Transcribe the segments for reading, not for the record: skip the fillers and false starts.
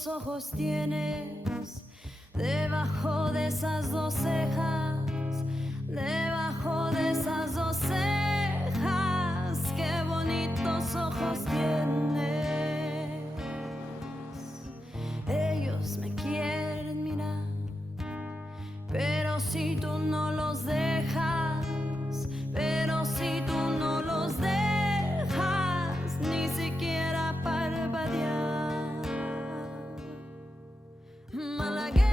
bonitos ojos tienes debajo de esas dos cejas, debajo de esas dos cejas, qué bonitos ojos tienes. Ellos me quieren mirar, pero si tú no los dejas, pero si tú no los dejas, ni siquiera parpadear. Malagueña.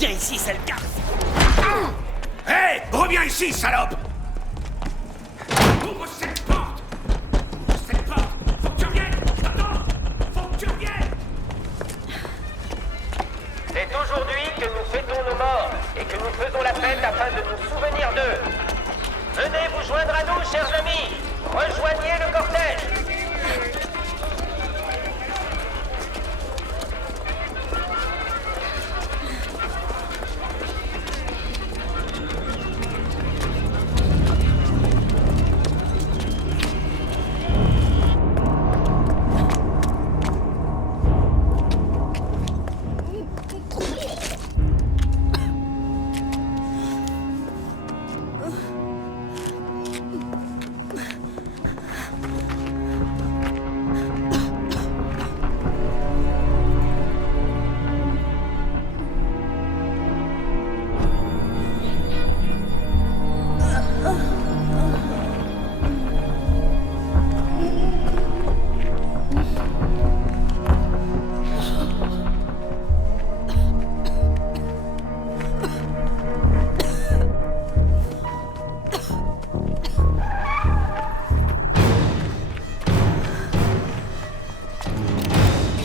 Viens ici, sale garce! Hé! Reviens ici, salope! Ouvre cette porte! Ouvre cette porte! Faut que tu reviennes! Attends! Faut que tu reviennes! C'est aujourd'hui que nous fêtons nos morts et que nous faisons la fête afin de nous souvenir d'eux. Venez vous joindre à nous, chers amis! Rejoignez le cortège!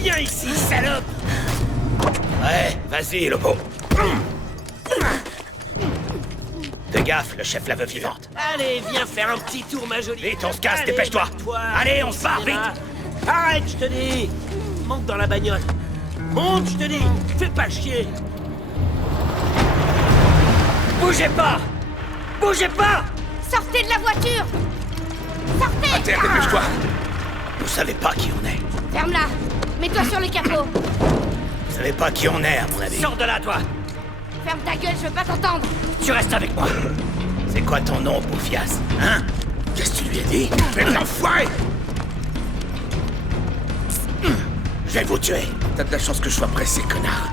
Viens ici, salope! Ouais, vas-y, Lobo. Fais gaffe, le chef la veut vivante. Allez, viens faire un petit tour, ma jolie. Vite, on se casse, Allez, dépêche-toi. mets-toi. Allez, on se barre, vite. Arrête, je te dis. Monte dans la bagnole. Monte, je te dis. Fais pas chier. Bougez pas! Bougez pas! Sortez de la voiture! Sortez! À terre, dépêche-toi. Vous savez pas qui on est. Ferme-la! Mets-toi sur le capot! Vous savez pas qui on est, à mon avis. Sors de là, toi! Ferme ta gueule, je veux pas t'entendre! Tu restes avec moi. C'est quoi ton nom, Boufias? Hein? Qu'est-ce que tu lui as dit? Fais l'enfoiré! Je vais vous tuer. T'as de la chance que je sois pressé, connard.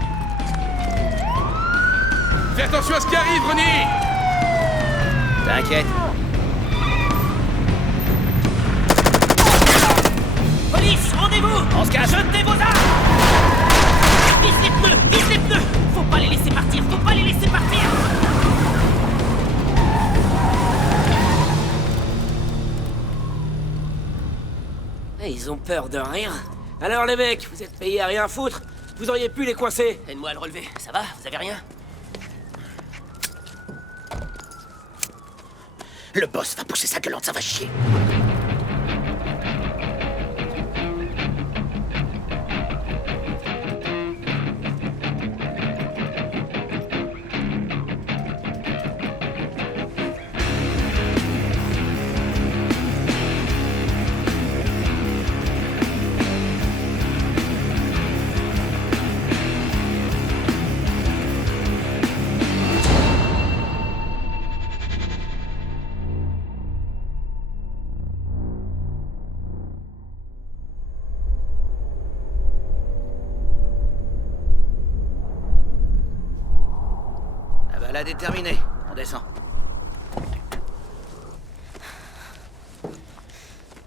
Fais attention à ce qui arrive, Ronnie! T'inquiète. Police, rendez-vous! On se cache. Jetez vos armes! Vise les pneus! Vise les pneus! Faut pas les laisser partir! Faut pas les laisser partir! Ils ont peur de rien. Alors les mecs, vous êtes payés à rien foutre? Vous auriez pu les coincer. Aide-moi à le relever. Ça va? Vous avez rien? Le boss va pousser sa gueulante, ça va chier. La balade est terminée. On descend.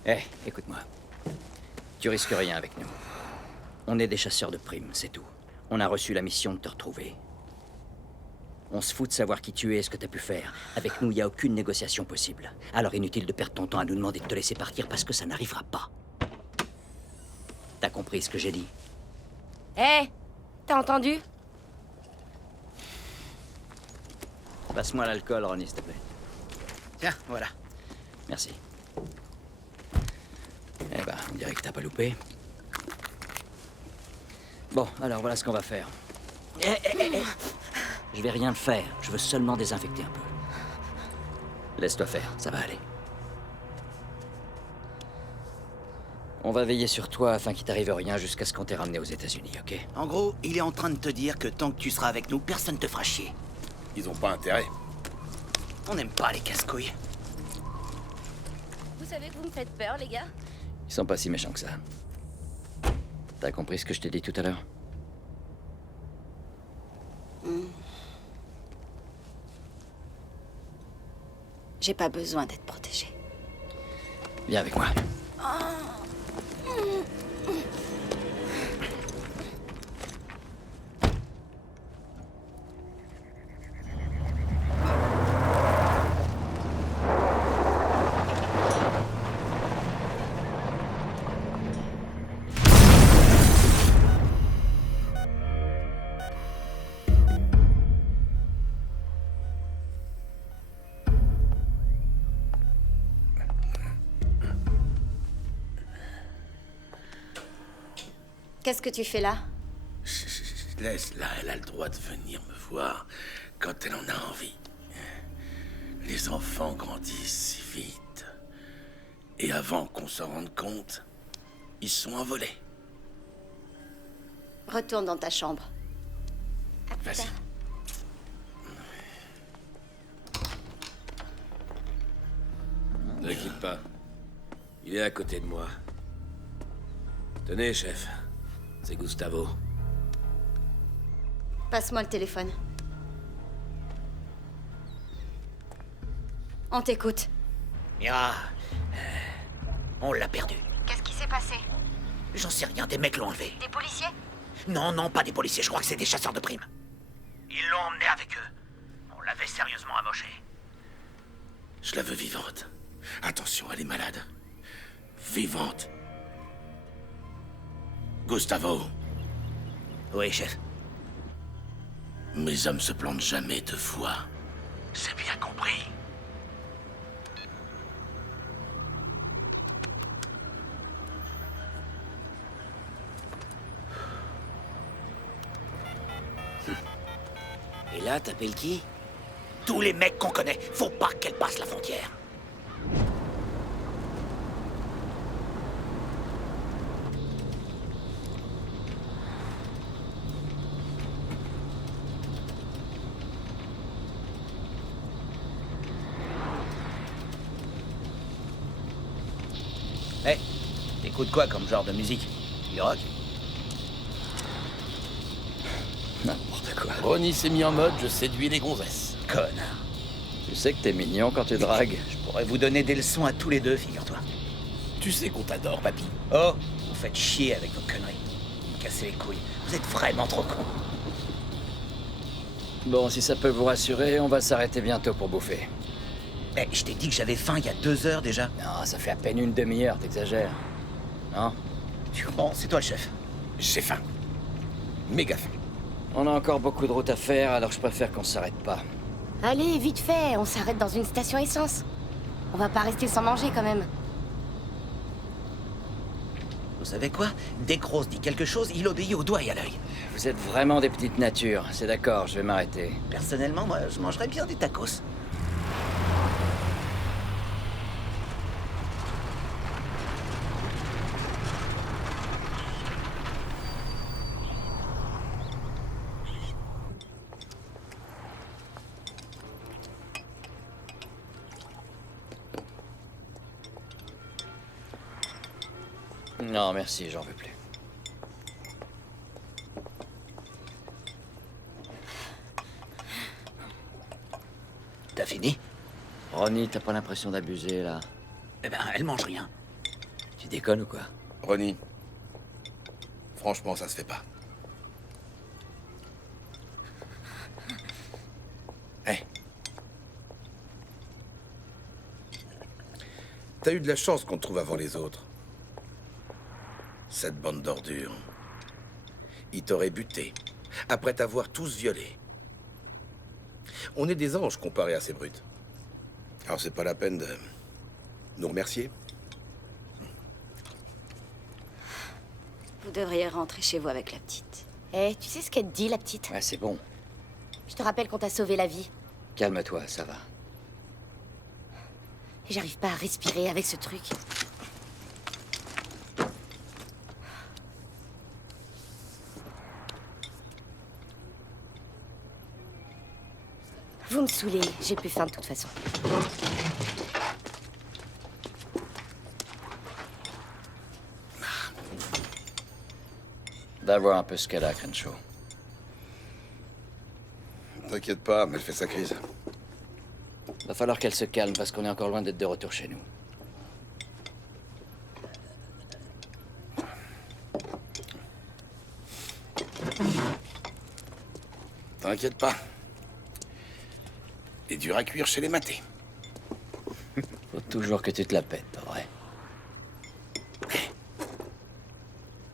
Eh, écoute-moi. Tu risques rien avec nous. On est des chasseurs de primes, c'est tout. On a reçu la mission de te retrouver. On se fout de savoir qui tu es et ce que t'as pu faire. Avec nous, il n'y a aucune négociation possible. Alors inutile de perdre ton temps à nous demander de te laisser partir parce que ça n'arrivera pas. T'as compris ce que j'ai dit? Hé, t'as entendu? Passe-moi l'alcool, Ronnie, s'il te plaît. Tiens, voilà. Merci. Eh ben, on dirait que t'as pas loupé. Bon, alors voilà ce qu'on va faire. Je vais rien faire, je veux seulement désinfecter un peu. Laisse-toi faire, ça va aller. On va veiller sur toi afin qu'il t'arrive rien jusqu'à ce qu'on t'ait ramené aux États-Unis, ok? En gros, il est en train de te dire que tant que tu seras avec nous, personne te fera chier. Ils ont pas intérêt. On n'aime pas les casse-couilles. Vous savez que vous me faites peur, les gars? Ils sont pas si méchants que ça. T'as compris ce que je t'ai dit tout à l'heure? J'ai pas besoin d'être protégée. Viens avec moi. Qu'est-ce que tu fais là? Laisse-la, elle a le droit de venir me voir quand elle en a envie. Les enfants grandissent si vite. Et avant qu'on s'en rende compte, ils sont envolés. Retourne dans ta chambre. Vas-y. Ne t'inquiète pas. Il est à côté de moi. Tenez, chef. C'est Gustavo. Passe-moi le téléphone. On t'écoute. Mira, on l'a perdu. Qu'est-ce qui s'est passé? J'en sais rien, des mecs l'ont enlevé. Des policiers? Non, non, pas des policiers, je crois que c'est des chasseurs de primes. Ils l'ont emmené avec eux. On l'avait sérieusement amoché. Je la veux vivante. Attention, elle est malade. Vivante. Gustavo, Oui, chef. mes hommes se plantent jamais 2 fois. C'est bien compris. Et là, t'appelles qui? Tous les mecs qu'on connaît, faut pas qu'elle passe la frontière. Hé, t'écoutes quoi comme genre de musique? Du rock? N'importe quoi. Ronnie s'est mis en mode je séduis les gonzesses. Connard. Tu sais que t'es mignon quand tu dragues. Je pourrais vous donner des leçons à tous les deux, figure-toi. Tu sais qu'on t'adore, papy. Oh, vous faites chier avec vos conneries. Vous me cassez les couilles. Vous êtes vraiment trop cons. Bon, si ça peut vous rassurer, on va s'arrêter bientôt pour bouffer. Eh, je t'ai dit que j'avais faim il y a 2 heures déjà. Non, ça fait à peine une demi-heure, t'exagères. Non? Bon, c'est toi le chef. J'ai faim. Méga faim. On a encore beaucoup de route à faire, alors je préfère qu'on s'arrête pas. Allez, vite fait, on s'arrête dans une station essence. On va pas rester sans manger quand même. Vous savez quoi? Dès que Rose dit quelque chose, il obéit au doigt et à l'œil. Vous êtes vraiment des petites natures, c'est d'accord, je vais m'arrêter. Personnellement, moi, je mangerais bien des tacos. Non, merci, j'en veux plus. T'as fini? Ronnie, t'as pas l'impression d'abuser, là? Eh ben, elle mange rien. Tu déconnes ou quoi? Ronnie. Franchement, ça se fait pas. Hé. T'as eu de la chance qu'on te trouve avant les autres. Cette bande d'ordures. Ils t'auraient buté, après t'avoir tous violés. On est des anges comparés à ces brutes. Alors c'est pas la peine de nous remercier. Vous devriez rentrer chez vous avec la petite. Eh, tu sais ce qu'elle te dit, la petite? Ouais, c'est bon. Je te rappelle qu'on t'a sauvé la vie. Calme-toi, ça va. Et j'arrive pas à respirer avec ce truc. Vous me saoulez, j'ai plus faim de toute façon. Va voir un peu ce qu'elle a, Crenshaw. T'inquiète pas, mais elle fait sa crise. Va falloir qu'elle se calme parce qu'on est encore loin d'être de retour chez nous. T'inquiète pas. Et dur à cuire chez les matés. Faut toujours que tu te la pètes, pas vrai?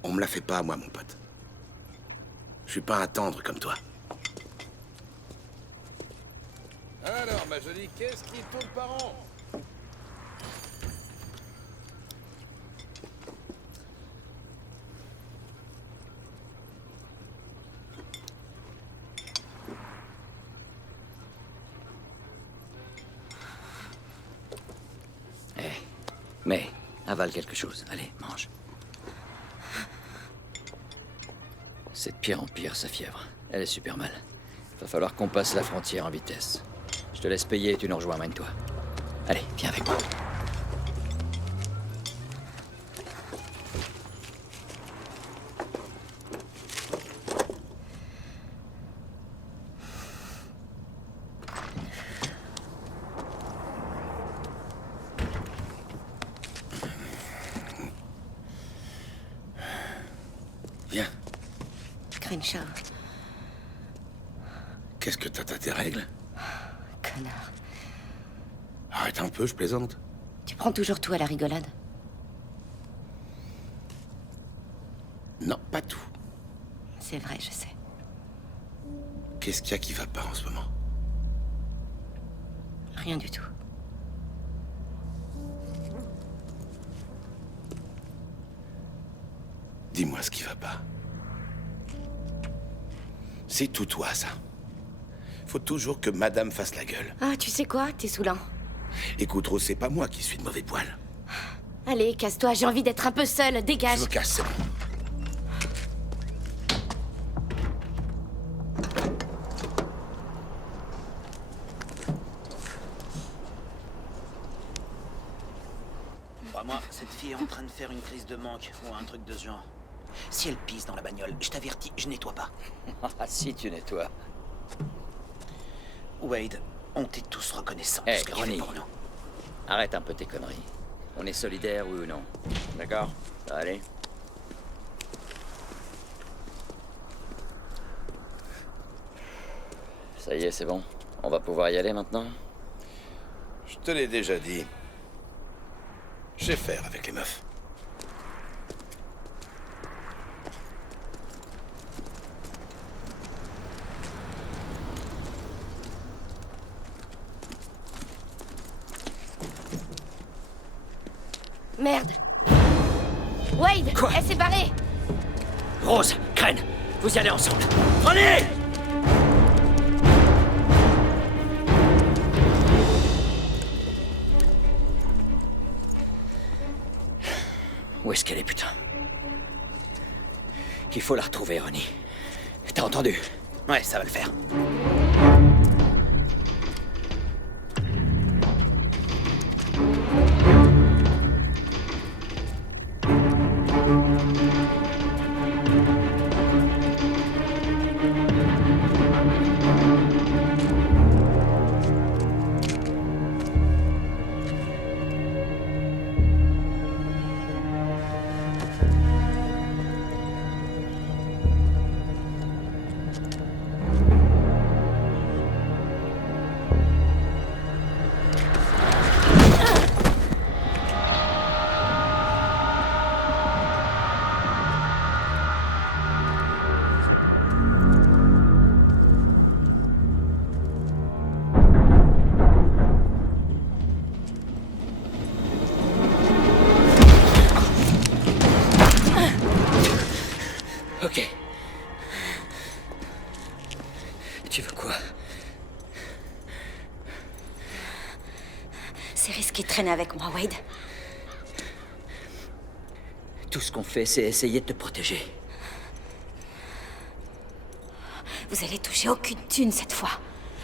On me la fait pas, moi, mon pote. Je suis pas un tendre comme toi. Alors, ma jolie, qu'est-ce qui tourne par an? Mais, avale quelque chose. Allez, mange. C'est de pire en pire, sa fièvre. Elle est super mal. Va falloir qu'on passe la frontière en vitesse. Je te laisse payer et tu nous rejoins, mène-toi. Allez, viens avec moi. Viens. Crenshaw, Qu'est-ce que t'as tes règles? connard. Arrête un peu, je plaisante. Tu prends toujours tout à la rigolade. Non, pas tout. C'est vrai, je sais. Qu'est-ce qu'il y a qui va pas en ce moment? Rien du tout. Dis-moi ce qui va pas. C'est tout toi, ça. Faut toujours que madame fasse la gueule. Ah, tu sais quoi? T'es saoulant. Écoute, Rose, c'est pas moi qui suis de mauvais poil. Allez, casse-toi, j'ai envie d'être un peu seule, dégage. Je me casse, c'est bon. Crois-moi, cette fille est en train de faire une crise de manque ou un truc de ce genre. Si elle pisse dans la bagnole, je t'avertis, je nettoie pas. Ah, si tu nettoies. Wade, on t'est tous reconnaissants de Hey, ce que tu fais Ronnie. pour nous. Arrête un peu tes conneries. On est solidaires, oui ou non? D'accord? Allez. Ça y est, c'est bon. On va pouvoir y aller maintenant? Je te l'ai déjà dit. Je sais faire avec les meufs. Merde. Wade, Quoi? elle s'est barrée. Rose, Crane, vous y allez ensemble. Prenez! Où est-ce qu'elle est, putain? Il faut la retrouver, Ronnie. T'as entendu? Ouais, ça va le faire. Tu veux quoi? C'est risqué de traîner avec moi, Wade. Tout ce qu'on fait, c'est essayer de te protéger. Vous allez toucher aucune thune cette fois.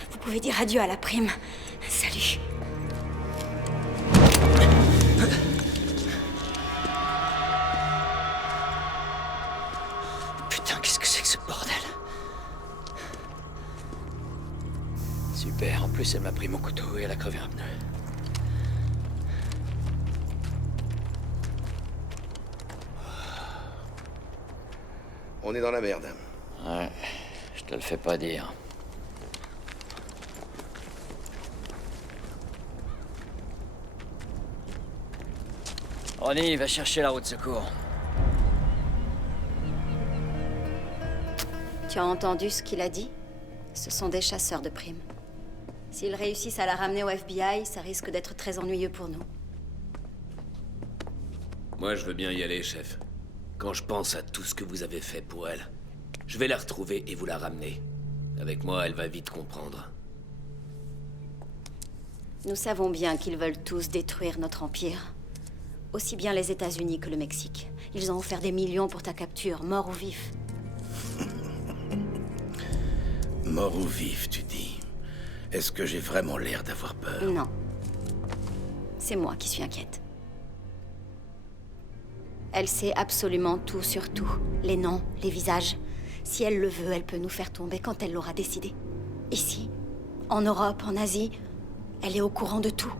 Vous pouvez dire adieu à la prime. Salut. Putain, qu'est-ce que c'est que ce bordel? Super, en plus elle m'a pris mon couteau et elle a crevé un pneu. On est dans la merde. Ouais, je te le fais pas dire. Ronnie, va chercher la roue de secours. Tu as entendu ce qu'il a dit? Ce sont des chasseurs de primes. S'ils réussissent à la ramener au FBI, ça risque d'être très ennuyeux pour nous. Moi, je veux bien y aller, chef. Quand je pense à tout ce que vous avez fait pour elle, je vais la retrouver et vous la ramener. Avec moi, elle va vite comprendre. Nous savons bien qu'ils veulent tous détruire notre empire. Aussi bien les États-Unis que le Mexique. Ils ont offert des millions pour ta capture, mort ou vif. Mort ou vif, tu dis? Est-ce que j'ai vraiment l'air d'avoir peur? Non. C'est moi qui suis inquiète. Elle sait absolument tout sur tout. Les noms, les visages. Si elle le veut, elle peut nous faire tomber quand elle l'aura décidé. Ici, en Europe, en Asie, elle est au courant de tout.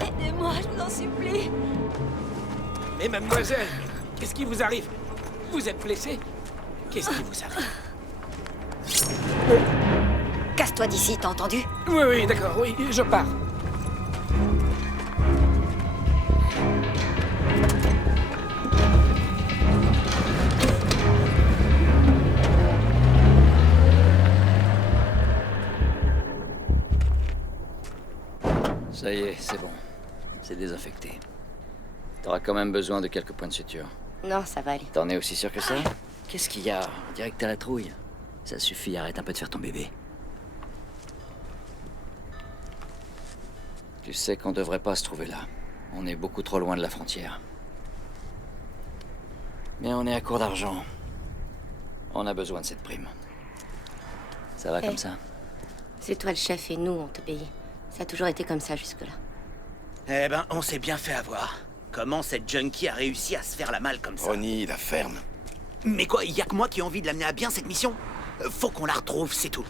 Aidez-moi, je vous en supplie. Mais mademoiselle, qu'est-ce qui vous arrive? Vous êtes blessée? Qu'est-ce qui vous arrive? Casse-toi d'ici, t'as entendu? Oui, oui, d'accord, oui, je pars. Ça y est, c'est bon. C'est désinfecté. T'auras quand même besoin de quelques points de suture. Non, ça va aller. T'en es aussi sûr que ça? Qu'est-ce qu'il y a? On dirait que t'as la trouille. Ça suffit, arrête un peu de faire ton bébé. Tu sais qu'on devrait pas se trouver là. On est beaucoup trop loin de la frontière. Mais on est à court d'argent. On a besoin de cette prime. Ça va comme ça? C'est toi le chef et nous, on te paye. Ça a toujours été comme ça jusque-là. Eh ben, on s'est bien fait avoir. Comment cette junkie a réussi à se faire la malle comme ça? Ronnie, la ferme. Mais quoi, y a que moi qui ai envie de l'amener à bien cette mission? Faut qu'on la retrouve, c'est tout.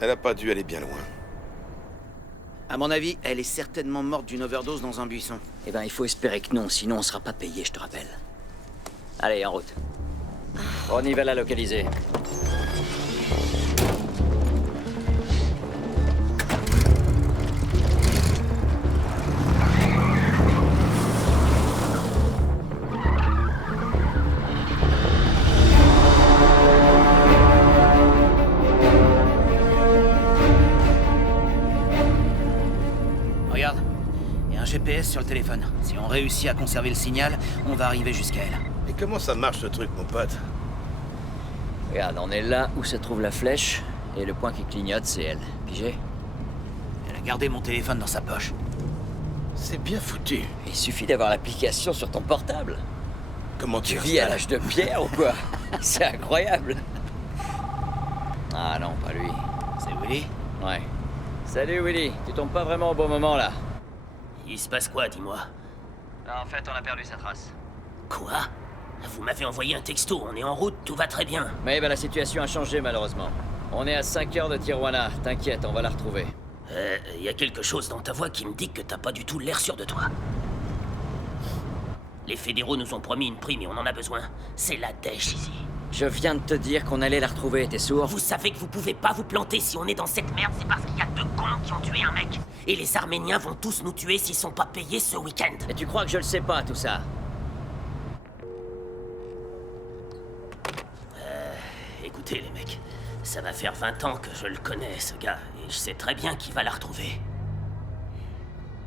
Elle a pas dû aller bien loin. À mon avis, elle est certainement morte d'une overdose dans un buisson. Eh ben, il faut espérer que non, sinon on sera pas payé, je te rappelle. Allez, en route. On y va la localiser. Regarde, il y a un GPS sur le téléphone. Si on réussit à conserver le signal, on va arriver jusqu'à elle. Et comment ça marche ce truc, mon pote? Regarde, on est là où se trouve la flèche, et le point qui clignote, c'est elle. Pigé? Elle a gardé mon téléphone dans sa poche. C'est bien foutu. Il suffit d'avoir l'application sur ton portable. Comment Tu vis à l'âge de pierre ou quoi? C'est incroyable. Ah non, pas lui. C'est Willy? Ouais. Salut Willy, tu tombes pas vraiment au bon moment là. Il se passe quoi, dis-moi? En fait, on a perdu sa trace. Quoi? Vous m'avez envoyé un texto, on est en route, tout va très bien. Mais bah, la situation a changé malheureusement. On est à 5 heures de Tijuana, t'inquiète, on va la retrouver. Y a quelque chose dans ta voix qui me dit que t'as pas du tout l'air sûr de toi. Les fédéraux nous ont promis une prime et on en a besoin. C'est la dèche ici. Je viens de te dire qu'on allait la retrouver, t'es sourd? Vous savez que vous pouvez pas vous planter si on est dans cette merde, c'est parce qu'il y a 2 cons qui ont tué un mec. Et les Arméniens vont tous nous tuer s'ils sont pas payés ce week-end. Et tu crois que je le sais pas tout ça? Écoutez les mecs, Ça va faire 20 ans que je le connais, ce gars, et je sais très bien qu'il va la retrouver.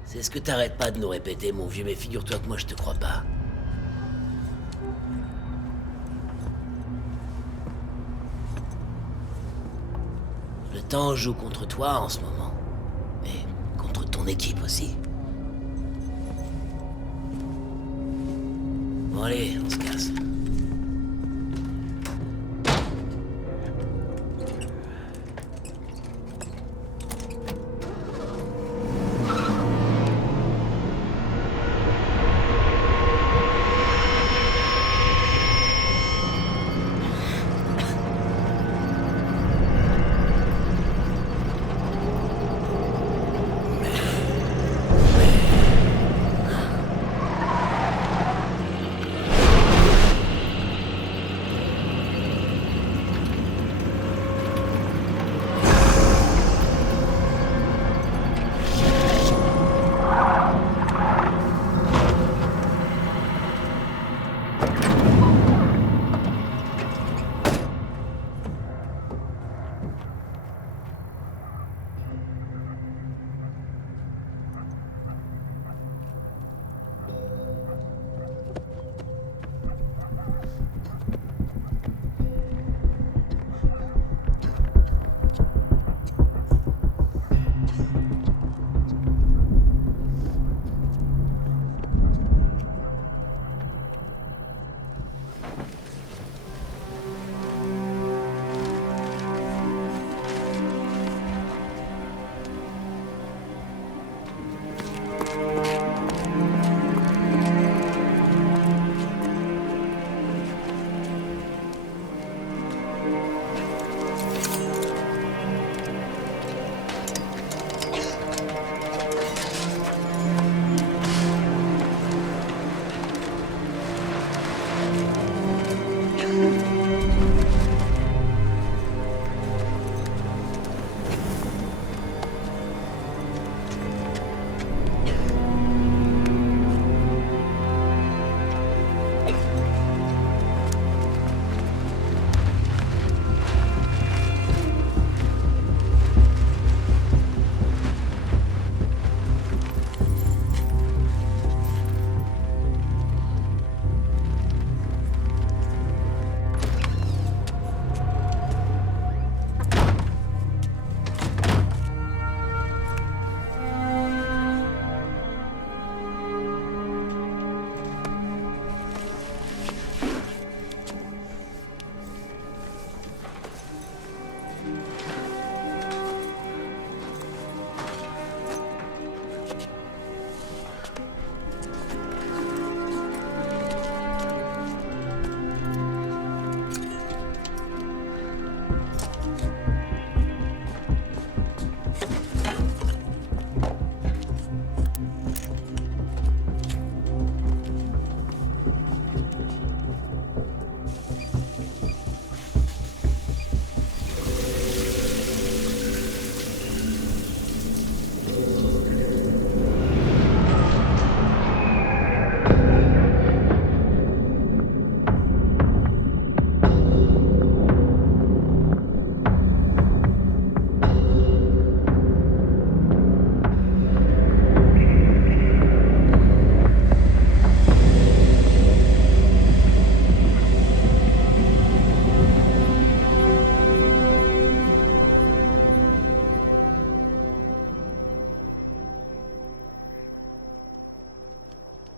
C'est ce que t'arrêtes pas de nous répéter, mon vieux, mais figure-toi que moi je te crois pas. Le temps joue contre toi en ce moment. Et contre ton équipe aussi. Bon allez, on se casse.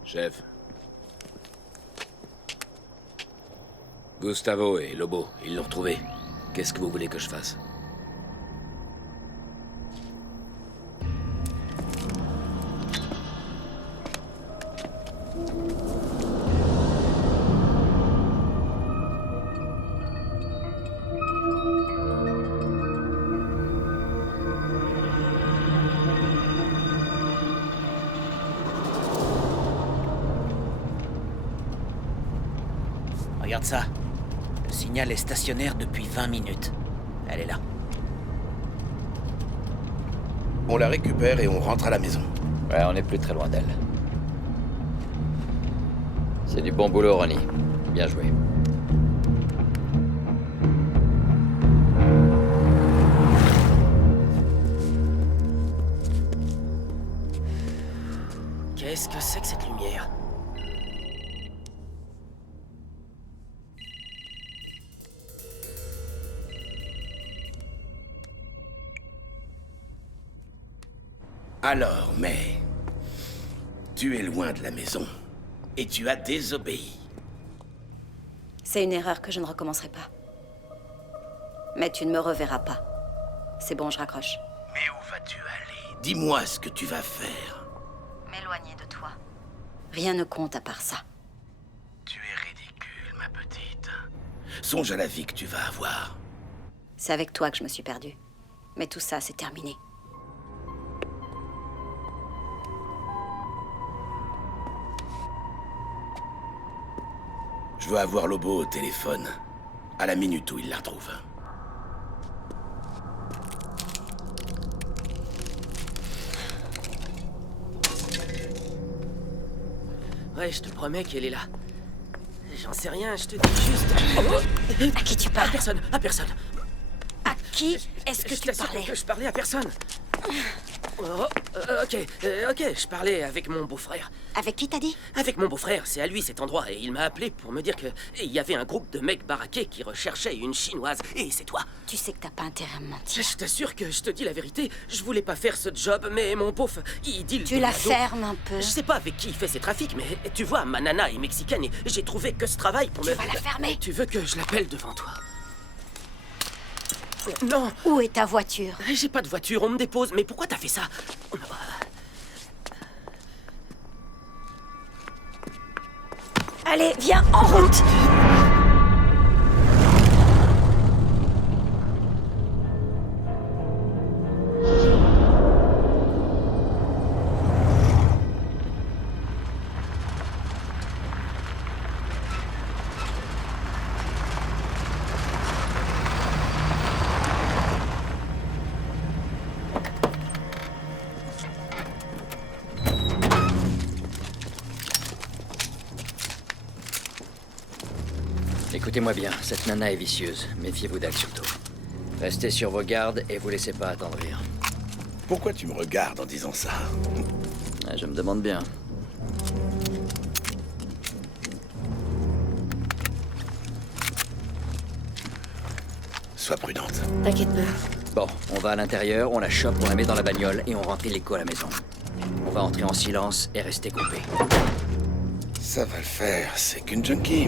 Chef. Gustavo et Lobo, ils l'ont retrouvé. Qu'est-ce que vous voulez que je fasse? Regarde ça. Le signal est stationnaire depuis 20 minutes. Elle est là. On la récupère et on rentre à la maison. Ouais, on n'est plus très loin d'elle. C'est du bon boulot, Ronnie. Bien joué. Qu'est-ce que c'est que cette lumière? Alors, mais... Tu es loin de la maison. Et tu as désobéi. C'est une erreur que je ne recommencerai pas. Mais tu ne me reverras pas. C'est bon, je raccroche. Mais où vas-tu aller? Dis-moi ce que tu vas faire. M'éloigner de toi. Rien ne compte à part ça. Tu es ridicule, ma petite. Songe à la vie que tu vas avoir. C'est avec toi que je me suis perdue. Mais tout ça, c'est terminé. Je veux avoir Lobo au téléphone. À la minute où il la retrouve. Ouais, je te promets qu'elle est là. J'en sais rien, je te dis juste... À qui tu parles? À personne, à personne. À qui est-ce que Je tu t'assure parlais? que je parlais à personne. Ok, je parlais avec mon beau-frère. Avec qui t'as dit? Avec mon beau-frère, c'est à lui cet endroit, et il m'a appelé pour me dire que il y avait un groupe de mecs baraqués qui recherchaient une chinoise, et c'est toi. Tu sais que t'as pas intérêt à me mentir. Je t'assure que je te dis la vérité, je voulais pas faire ce job, mais mon pauvre, il dit... Tu la fermes un peu. Je sais pas avec qui il fait ses trafics, mais tu vois, ma nana est mexicaine et j'ai trouvé que ce travail pour me... Tu vas la fermer. Tu veux que je l'appelle devant toi? Non. Où est ta voiture? J'ai pas de voiture, on me dépose, mais pourquoi t'as fait ça? Allez, viens, en route! Écoutez-moi bien, cette nana est vicieuse. Méfiez-vous d'elle surtout. Restez sur vos gardes et vous laissez pas attendrir. Pourquoi tu me regardes en disant ça? Ah, je me demande bien. Sois prudente. T'inquiète pas. Bon, on va à l'intérieur, on la chope, on la met dans la bagnole et on rentre illico à la maison. On va entrer en silence et rester coupé. Ça va le faire, c'est qu'une junkie.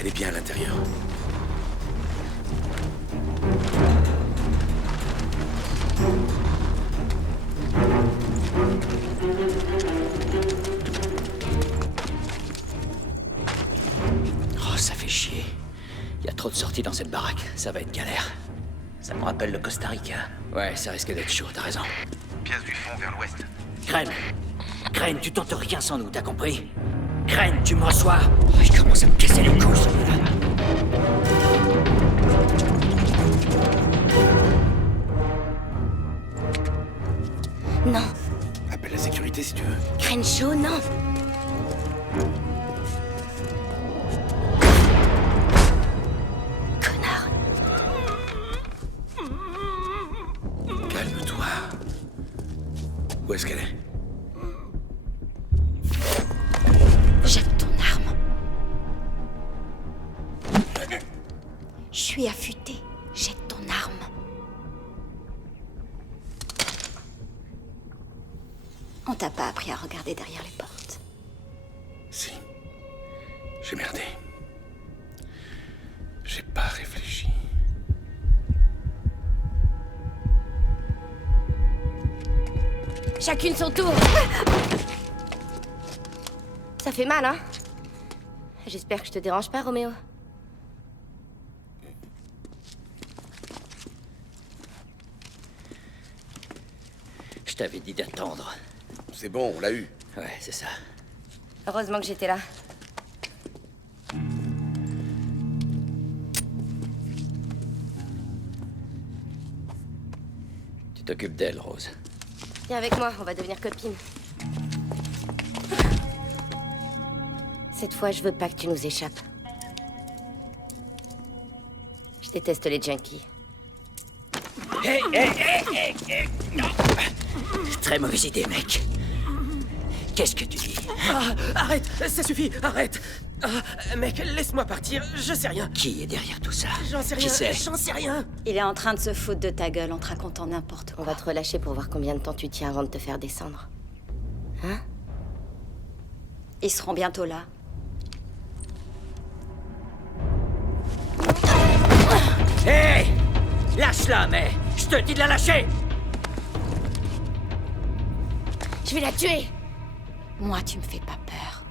Elle est bien à l'intérieur. Oh, ça fait chier. Il y a trop de sorties dans cette baraque. Ça va être galère. Ça me rappelle le Costa Rica. Ouais, ça risque d'être chaud, t'as raison. Pièce du fond vers l'ouest. Crane! Crane, tu tentes rien sans nous, t'as compris? Crane, tu me reçois? Oh, il commence à me casser les couilles, celui-là. Non. Appelle la sécurité si tu veux. Crenshaw, non. Connard. Calme-toi. Où est-ce qu'elle est? Jette ton arme. Je suis affûté. Jette ton arme. On t'a pas appris à regarder derrière les portes. Si. J'ai merdé. J'ai pas réfléchi. Chacune son tour. Ça fait mal, hein? J'espère que je te dérange pas, Roméo. Je t'avais dit d'attendre. C'est bon, on l'a eu. Ouais, c'est ça. Heureusement que j'étais là. Tu t'occupes d'elle, Rose. Viens avec moi, on va devenir copines. Cette fois, je veux pas que tu nous échappes. Je déteste les junkies. Hé, non. Très mauvaise idée, mec. Qu'est-ce que tu dis? Arrête, ça suffit, arrête. Mec, laisse-moi partir, je sais rien. Qui est derrière tout ça? J'en sais Qui rien, c'est? j'en sais rien. Il est en train de se foutre de ta gueule en te racontant n'importe quoi. On va te relâcher pour voir combien de temps tu tiens avant de te faire descendre. Hein? Ils seront bientôt là. Hé! Lâche-la, mais je te dis de la lâcher! Je vais la tuer! Moi, tu me fais pas peur.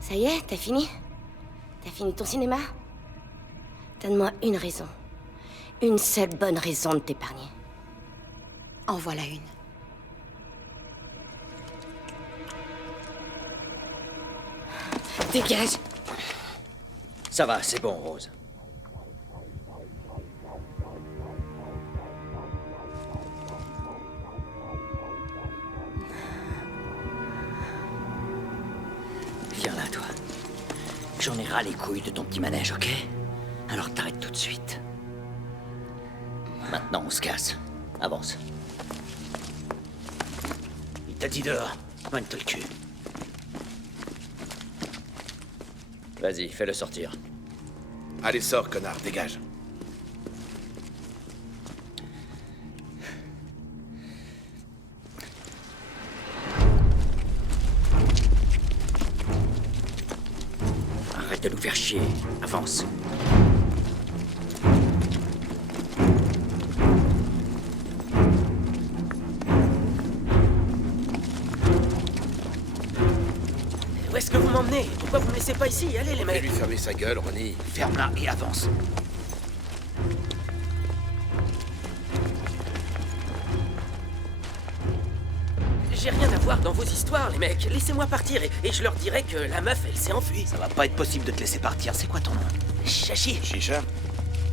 Ça y est, t'as fini? T'as fini ton cinéma? Donne-moi une raison. Une seule bonne raison de t'épargner. En voilà une. Dégage! Ça va, c'est bon, Rose. Viens là, toi. J'en ai ras les couilles de ton petit manège, ok? Alors t'arrêtes tout de suite. Maintenant, on se casse. Avance. Il t'a dit dehors. Pointe-toi le cul. Vas-y, fais-le sortir. Allez, sors, connard, dégage. Arrête de nous faire chier. Avance. Où est-ce que vous m'emmenez? Pourquoi vous me laissez pas ici? Allez, les Fais mecs. lui fermer sa gueule, Ronnie. Ferme-la et avance. J'ai rien à voir dans vos histoires, les mecs. Laissez-moi partir et je leur dirai que la meuf, elle s'est enfuie. Ça va pas être possible de te laisser partir. C'est quoi ton nom? Chachi. Chicha?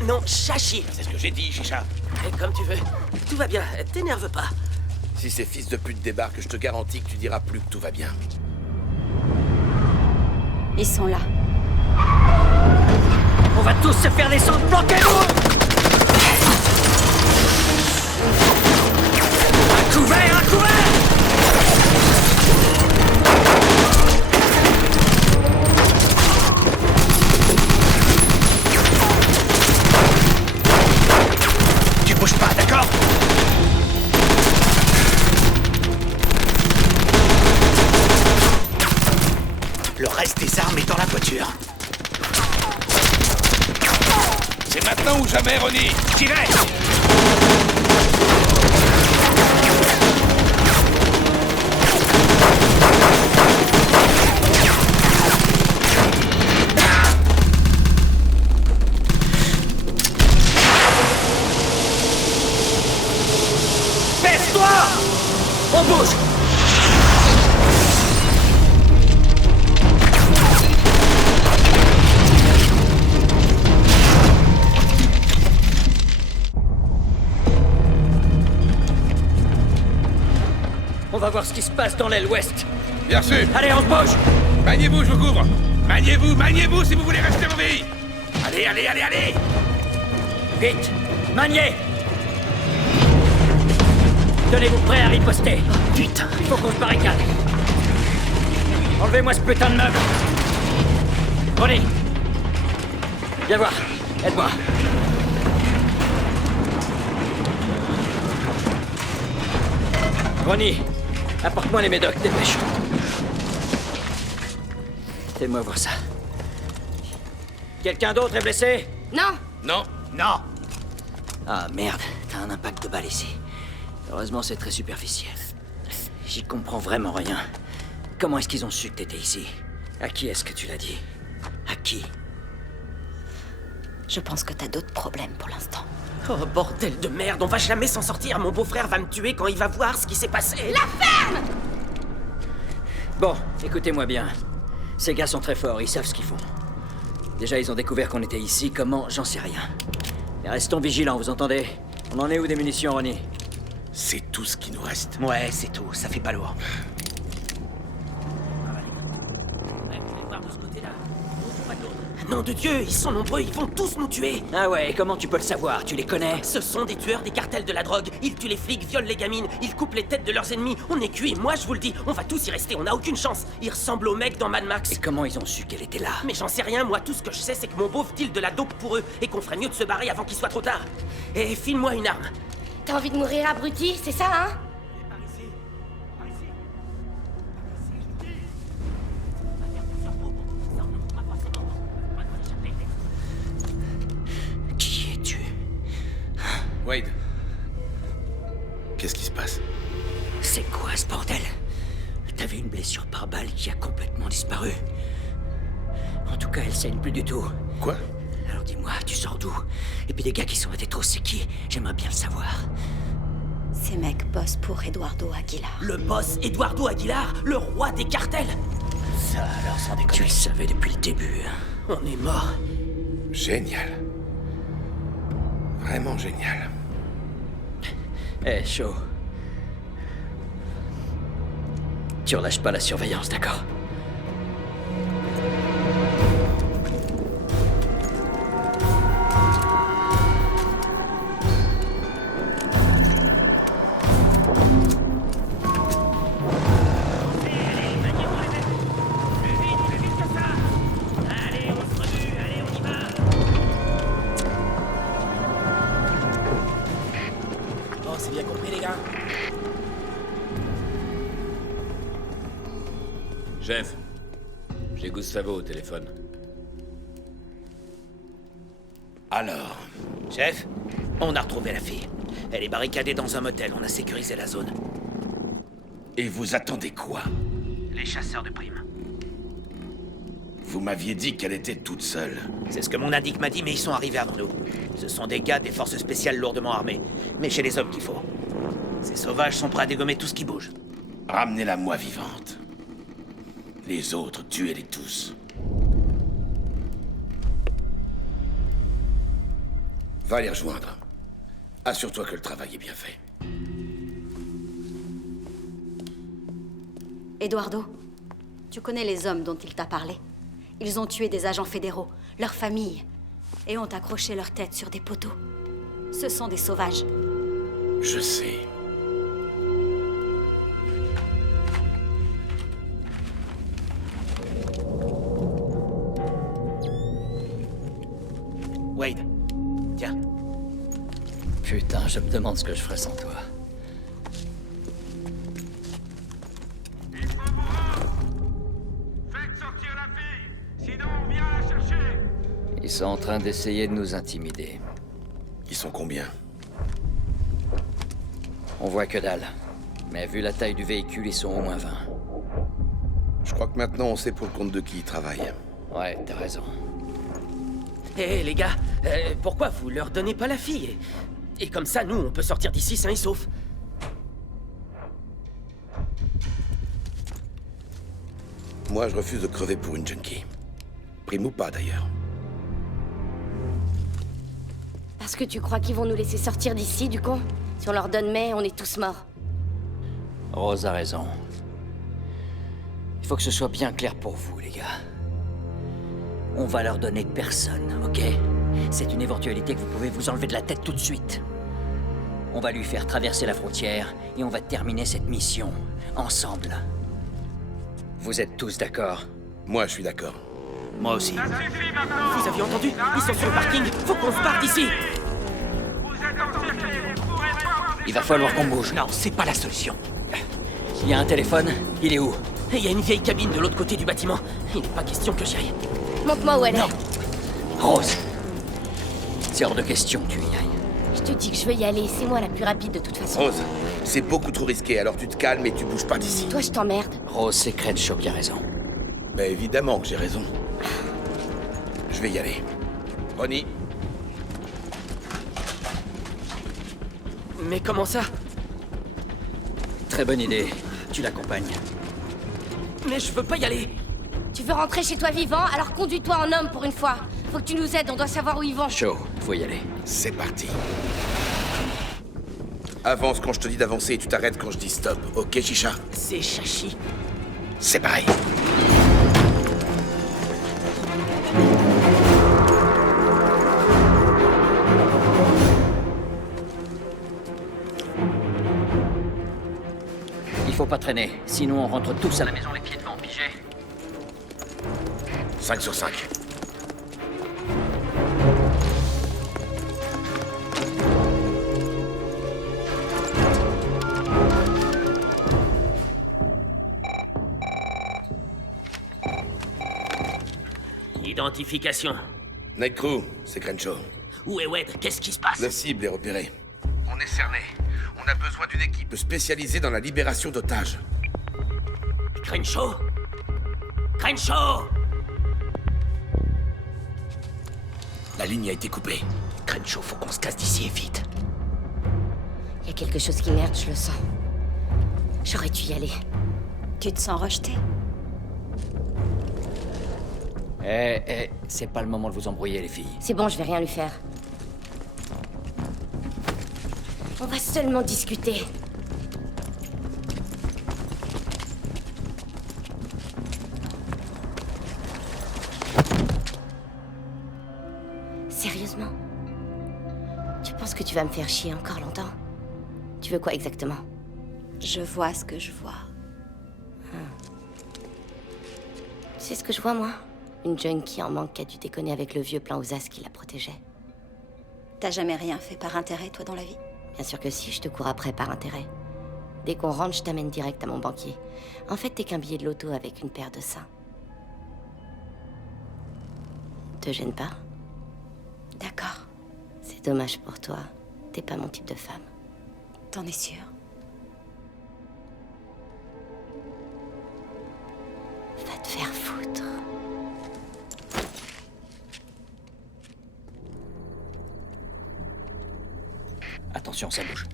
Non, Chachi. C'est ce que j'ai dit, Chicha. Et comme tu veux. Tout va bien, t'énerve pas. Si ces fils de pute débarquent, je te garantis que tu diras plus que tout va bien. Ils sont là. On va tous se faire descendre. Planquez-nous! Un couvert, un couvert! Tu bouges pas, d'accord? Le reste des armes est dans la voiture. C'est maintenant ou jamais, Ronnie. J'y vais! Baisse-toi! On bouge! On va voir ce qui se passe dans l'aile ouest. Bien sûr. Allez, on se bouge! Maniez-vous, je vous couvre. Maniez-vous si vous voulez rester en vie. Allez, allez, allez, allez. Vite! Maniez! Tenez-vous prêts à riposter. Putain. Il faut qu'on se barricade. Enlevez-moi ce putain de meuble. Ronnie! Viens voir. Aide-moi. Ronnie! Apporte-moi les médocs, dépêche. Fais-moi voir ça. Quelqu'un d'autre est blessé? Non! Non. Non. Ah merde, t'as un impact de balle ici. Heureusement, c'est très superficiel. J'y comprends vraiment rien. Comment est-ce qu'ils ont su que t'étais ici? À qui est-ce que tu l'as dit? À qui? Je pense que t'as d'autres problèmes pour l'instant. Oh, bordel de merde, on va jamais s'en sortir. Mon beau-frère va me tuer quand il va voir ce qui s'est passé. La ferme! Bon, écoutez-moi bien. Ces gars sont très forts, ils savent ce qu'ils font. Déjà, ils ont découvert qu'on était ici. Comment? J'en sais rien. Mais restons vigilants, vous entendez? On en est où des munitions, Ronnie? C'est tout ce qui nous reste. Ouais, c'est tout, ça fait pas lourd. Nom de Dieu, ils sont nombreux, ils vont tous nous tuer. Ah ouais, comment tu peux le savoir? Tu les connais? Ce sont des tueurs des cartels de la drogue. Ils tuent les flics, violent les gamines, ils coupent les têtes de leurs ennemis. On est cuits, moi je vous le dis, on va tous y rester, on n'a aucune chance. Ils ressemblent aux mecs dans Mad Max. Et comment ils ont su qu'elle était là? Mais j'en sais rien, moi tout ce que je sais c'est que mon beauf deal de la dope pour eux et qu'on ferait mieux de se barrer avant qu'il soit trop tard. Et file-moi une arme. T'as envie de mourir, abruti, c'est ça, hein? Qui es-tu? Wade. Qu'est-ce qui se passe? C'est quoi ce bordel? T'avais une blessure par balle qui a complètement disparu. En tout cas, elle saigne plus du tout. Quoi? Alors dis-moi, tu sors d'où? Et puis les gars qui sont à Tetros, c'est qui? J'aimerais bien le savoir. Ces mecs bossent pour Eduardo Aguilar. Le boss Eduardo Aguilar, le roi des cartels. Ça alors, sans déconner. Tu le savais depuis le début. On est mort. Génial. Vraiment génial. Eh, chaud. Tu relâches pas la surveillance, d'accord? Chef, j'ai Gustavo au téléphone. Alors, Chef, on a retrouvé la fille. Elle est barricadée dans un motel, on a sécurisé la zone. et vous attendez quoi? Les chasseurs de primes. Vous m'aviez dit qu'elle était toute seule. C'est ce que mon indique m'a dit, mais ils sont arrivés avant nous. Ce sont des gars des forces spéciales lourdement armés, mais chez les hommes qu'il faut. Ces sauvages sont prêts à dégommer tout ce qui bouge. Ramenez-la moi vivante. Les autres, tuez-les tous. Va les rejoindre. Assure-toi que le travail est bien fait. Eduardo, tu connais les hommes dont il t'a parlé? Ils ont tué des agents fédéraux, leurs familles, et ont accroché leurs têtes sur des poteaux. Ce sont des sauvages. Je sais. Wade, tiens. Putain, je me demande ce que je ferais sans toi. Faites sortir la fille, sinon on vient la chercher. Ils sont en train d'essayer de nous intimider. Ils sont combien? On voit que dalle. Mais vu la taille du véhicule, ils sont au moins 20. Je crois que maintenant on sait pour le compte de qui ils travaillent. Ouais, t'as raison. Hé les gars, pourquoi vous leur donnez pas la fille et comme ça, nous, on peut sortir d'ici sains et saufs. Moi, je refuse de crever pour une junkie. Prime ou pas, d'ailleurs. Parce que tu crois qu'ils vont nous laisser sortir d'ici, du con? Si on leur donne mai, on est tous morts. Rose a raison. Il faut que ce soit bien clair pour vous, les gars. On va leur donner personne, ok? C'est une éventualité que vous pouvez vous enlever de la tête tout de suite. On va lui faire traverser la frontière et on va terminer cette mission, ensemble. Vous êtes tous d'accord? Moi, je suis d'accord. Moi aussi. Ça suffit maintenant. Vous avez entendu? Ils sont sur le parking. Faut qu'on se parte d'ici. Vous êtes encerclés, vous pourrez pas vous Il va falloir qu'on bouge. Non, c'est pas la solution. Il y a un téléphone, il est où? Et il y a une vieille cabine de l'autre côté du bâtiment. Il n'est pas question que j'y aille. Montre-moi où elle est. Rose! C'est hors de question que tu y ailles. Je te dis que je veux y aller, c'est moi la plus rapide de toute façon. Rose, c'est beaucoup trop risqué, alors tu te calmes et tu bouges pas d'ici. Toi, je t'emmerde. Rose, c'est Crenshaw qui a raison. Bah évidemment que j'ai raison. Je vais y aller. Ronnie, Mais comment ça? Très bonne idée. Tu l'accompagnes. Mais je veux pas y aller. Tu veux rentrer chez toi vivant, alors conduis-toi en homme pour une fois. Faut que tu nous aides, on doit savoir où ils vont. Shaw, faut y aller. c'est parti. Avance quand je te dis d'avancer et tu t'arrêtes quand je dis stop. Ok, Chicha? C'est Chachi. C'est pareil. Il faut pas traîner, sinon on rentre tous à la maison les pieds devant, pigé. 5 sur 5. Identification. Night Crew, c'est Crenshaw. Où est Wade? Qu'est-ce qui se passe? La cible est repérée. On est cerné. On a besoin d'une équipe spécialisée dans la libération d'otages. Crenshaw? Crenshaw! La ligne a été coupée. Crenshaw, faut qu'on se casse d'ici et vite. Il y a quelque chose qui merde, je le sens. J'aurais dû y aller. Tu te sens rejeté? C'est pas le moment de vous embrouiller, les filles. C'est bon, je vais rien lui faire. On va seulement discuter. Sérieusement? Tu penses que tu vas me faire chier encore longtemps? Tu veux quoi exactement? Je vois ce que je vois. Tu sais ce que je vois, moi? Une junkie en manque qui a dû déconner avec le vieux plan aux as qui la protégeait. T'as jamais rien fait par intérêt, toi, dans la vie? Bien sûr que si, je te cours après par intérêt. Dès qu'on rentre, je t'amène direct à mon banquier. En fait, t'es qu'un billet de loto avec une paire de seins. Te gêne pas? D'accord. C'est dommage pour toi. T'es pas mon type de femme. T'en es sûr? Va te faire foutre. Attention, ça bouge.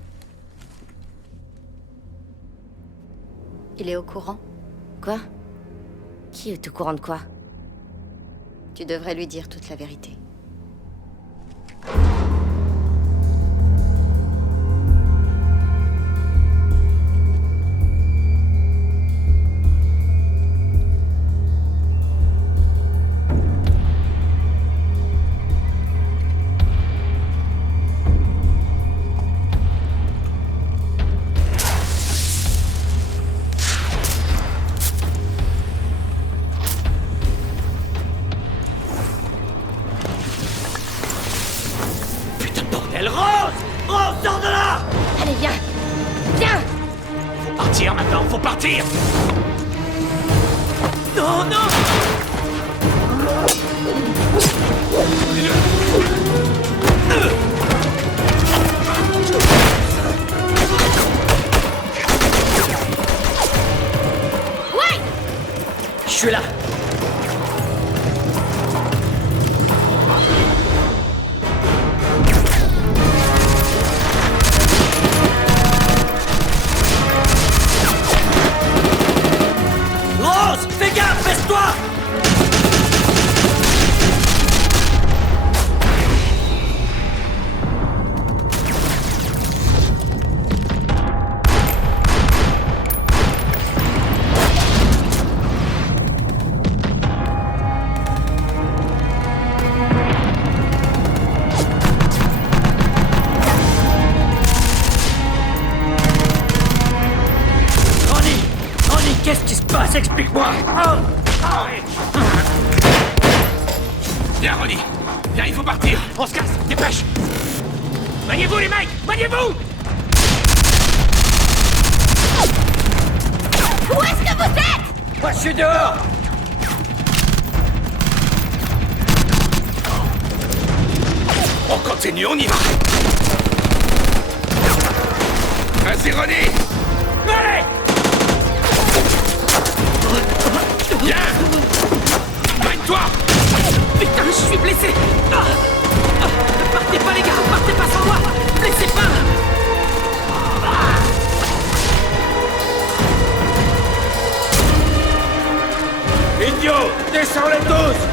Il est au courant? Quoi? Qui est au courant de quoi? Tu devrais lui dire toute la vérité. Allez, viens! Viens! Faut partir maintenant, faut partir! Non, non! Ouais! Je suis là! Rose, fais gaffe, baisse-toi! Ronnie, qu'est-ce qui se passe? Explique-moi! Viens, Ronnie. Viens, il faut partir. On se casse, dépêche! Maniez-vous les mecs! Maniez-vous! Où est-ce que vous êtes? Moi, je suis dehors! On continue, on y va. Vas-y, Ronnie! Allez! Viens! Mine-toi! Putain, je suis blessé! Partez pas, les gars! Partez pas sans moi! Blessez pas! Idiot! Descends-les tous!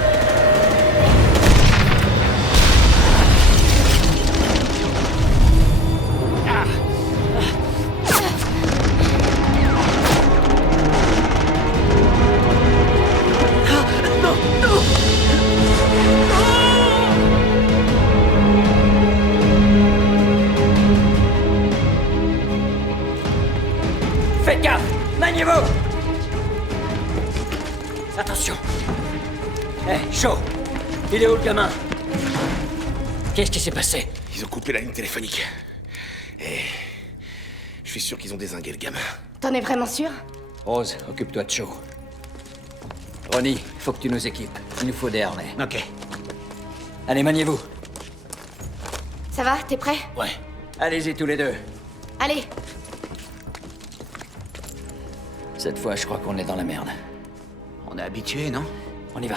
Faites gaffe! Maniez-vous! Attention! Chaud! Il est où le gamin? Qu'est-ce qui s'est passé? Ils ont coupé la ligne téléphonique. Et... je suis sûr qu'ils ont dézingué le gamin. T'en es vraiment sûr? Rose, occupe-toi de Shaw. Ronnie, faut que tu nous équipes. Il nous faut des harnais. Ok. Allez, maniez-vous. Ça va? T'es prêt? Ouais. Allez-y tous les deux. Allez! Cette fois, je crois qu'on est dans la merde. On est habitué, non? On y va.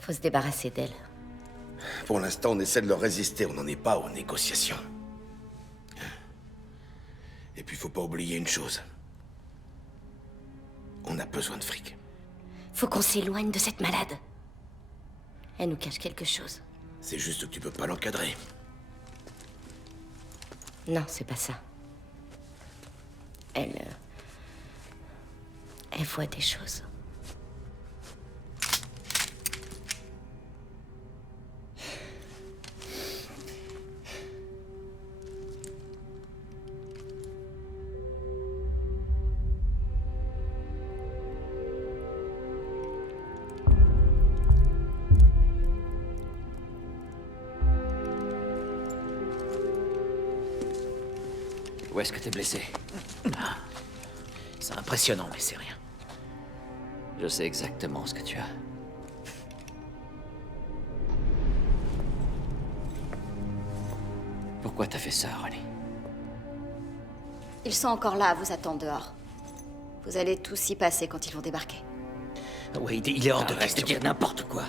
Faut se débarrasser d'elle. Pour l'instant, on essaie de leur résister, on n'en est pas aux négociations. Et puis, faut pas oublier une chose. On a besoin de fric. Faut qu'on s'éloigne de cette malade. Elle nous cache quelque chose. C'est juste que tu peux pas l'encadrer. Non, c'est pas ça. Elle voit des choses. Où est-ce que t'es blessé? C'est impressionnant, mais c'est rien. Je sais exactement ce que tu as. Pourquoi t'as fait ça, Ronnie? Ils sont encore là, à vous attendre dehors. Vous allez tous y passer quand ils vont débarquer. Wade, il est hors de Arrête question. de dire n'importe quoi.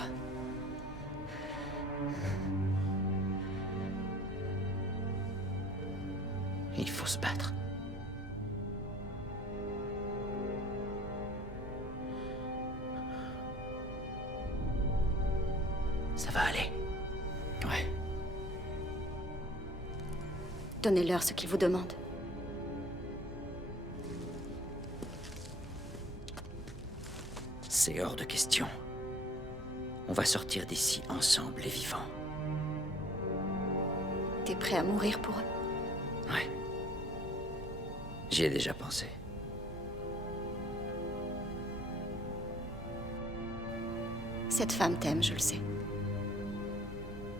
Il faut se battre. Ça va aller. Ouais. Donnez-leur ce qu'ils vous demandent. C'est hors de question. On va sortir d'ici ensemble, les vivants. T'es prêt à mourir pour eux? Ouais. J'y ai déjà pensé. Cette femme t'aime, je le sais.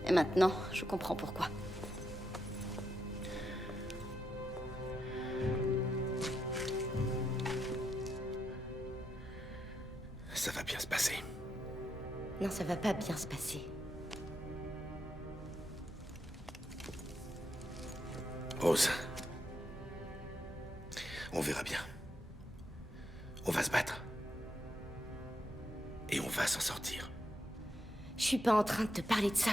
Et maintenant, je comprends pourquoi. Ça va bien se passer. Non, ça va pas bien se passer. Rose. On verra bien. On va se battre. Et on va s'en sortir. Je suis pas en train de te parler de ça.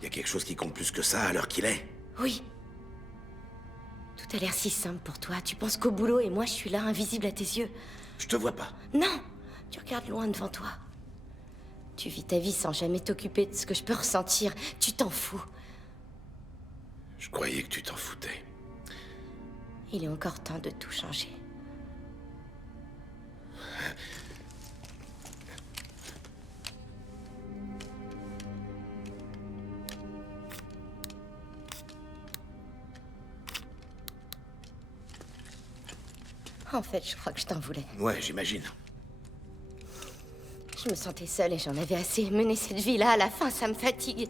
Il y a quelque chose qui compte plus que ça à l'heure qu'il est. Oui. Tout a l'air si simple pour toi. Tu penses qu'au boulot et moi je suis là, invisible à tes yeux. Je te vois pas. Non! Tu regardes loin devant toi. Tu vis ta vie sans jamais t'occuper de ce que je peux ressentir. Tu t'en fous. Je croyais que tu t'en foutais. Il est encore temps de tout changer. En fait, je crois que je t'en voulais. Ouais, j'imagine. Je me sentais seule et j'en avais assez. Mener cette vie-là, à la fin, ça me fatigue.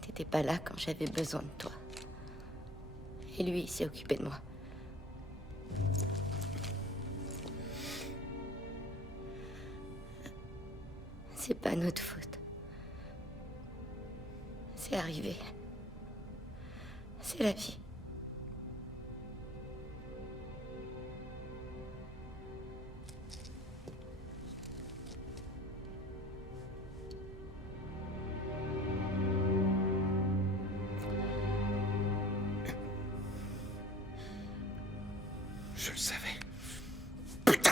T'étais pas là quand j'avais besoin de toi. Et lui, il s'est occupé de moi. C'est pas notre faute. C'est arrivé. C'est la vie. Je le savais. Putain!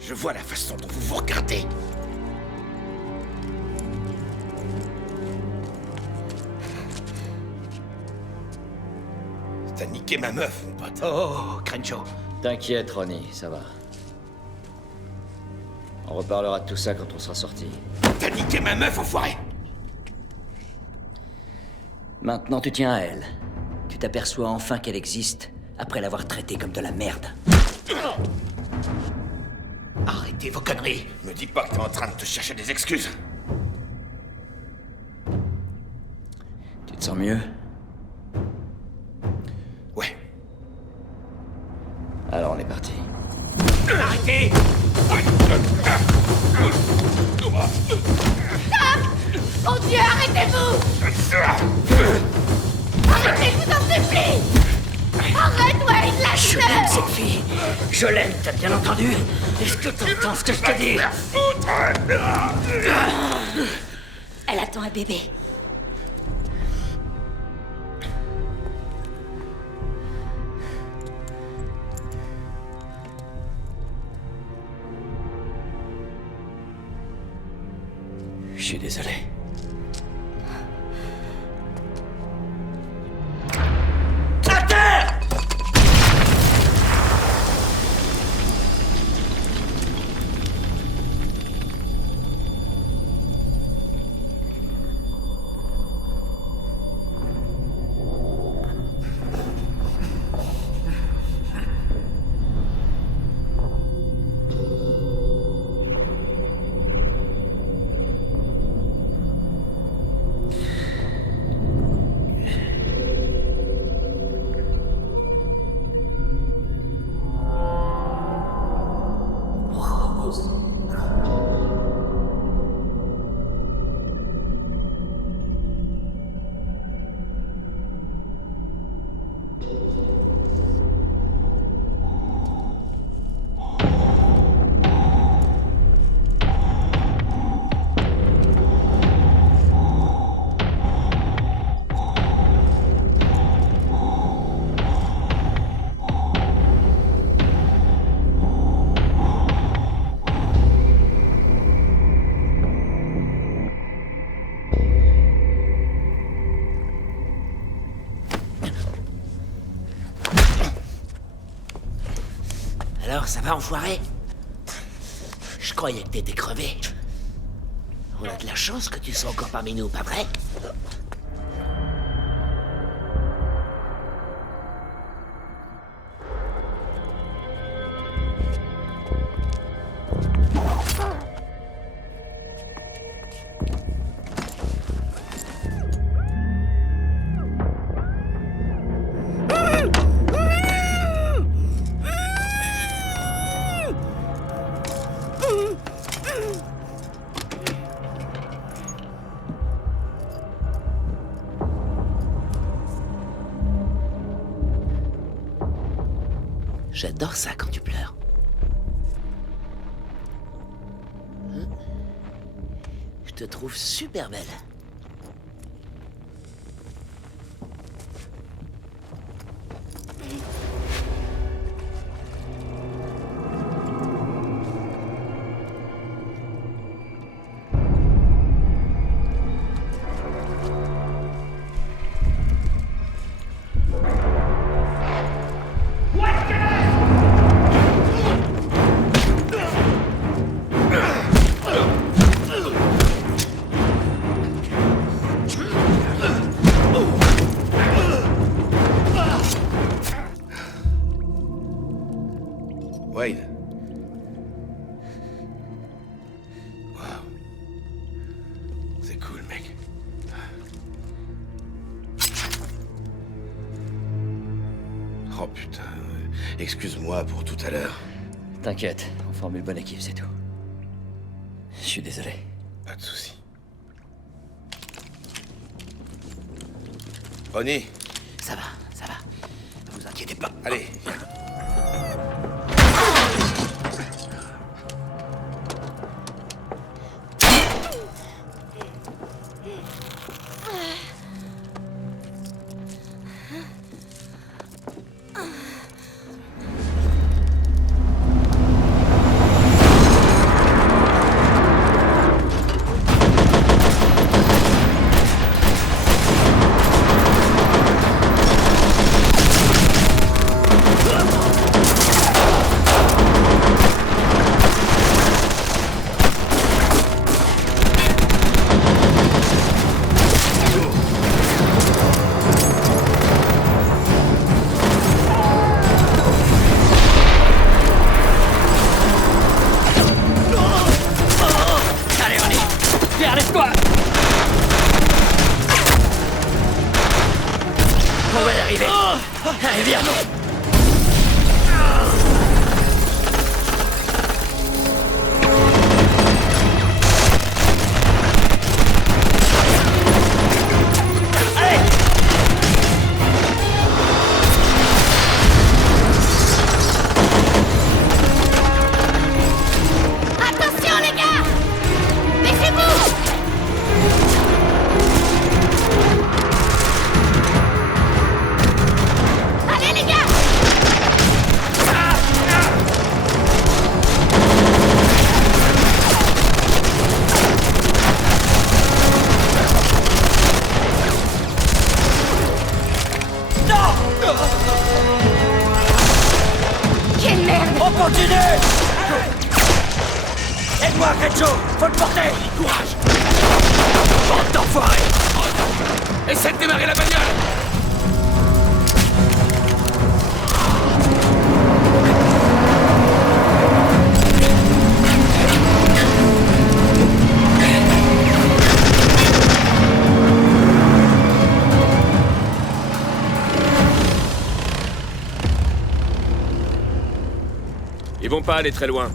Je vois la façon dont vous vous regardez. T'as niqué ma meuf, mon pote. Oh, Crenshaw. T'inquiète, Ronnie, ça va. On reparlera de tout ça quand on sera sorti. T'as niqué ma meuf, enfoiré! Maintenant, tu tiens à elle. Tu t'aperçois enfin qu'elle existe, après l'avoir traitée comme de la merde. Arrêtez vos conneries! Me dis pas que t'es en train de te chercher des excuses. Tu te sens mieux? Ouais. Alors, on est parti. Arrêtez! Mon Dieu, arrêtez-vous! Arrêtez-vous, j'en supplie! Arrête, Wayne, lâche-le! Je l'aime, cette fille. Je l'aime, t'as bien entendu? Est-ce que t'entends ce que je te dis? Elle attend un bébé. Je suis désolé. À terre! Alors, ça va, enfoiré? Je croyais que t'étais crevé. On a de la chance que tu sois encore parmi nous, pas vrai? J'adore ça quand tu pleures. Je te trouve super belle. Wade. Waouh. C'est cool, mec. Oh putain. Excuse-moi pour tout à l'heure. T'inquiète, on forme une bonne équipe, c'est tout. Je suis désolé. Pas de soucis. Ronnie. Ça va, ça va. Vous inquiétez pas. Allez, viens. Ils vont pas aller très loin.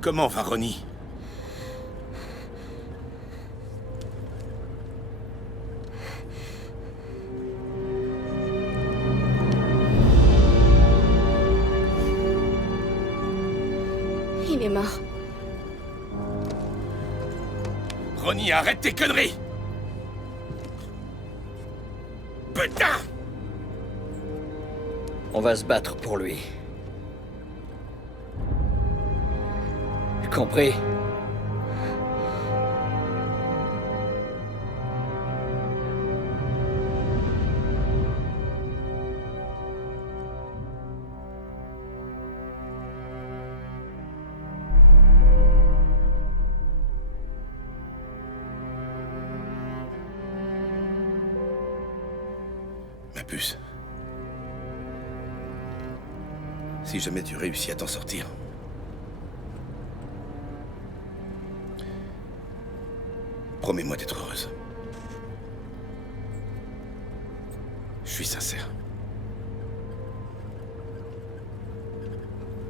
Comment va Ronnie? Il est mort. Ronnie, arrête tes conneries! Putain! On va se battre pour lui. Compris? Ma puce. Si jamais tu réussis à t'en sortir. Promets-moi d'être heureuse. Je suis sincère.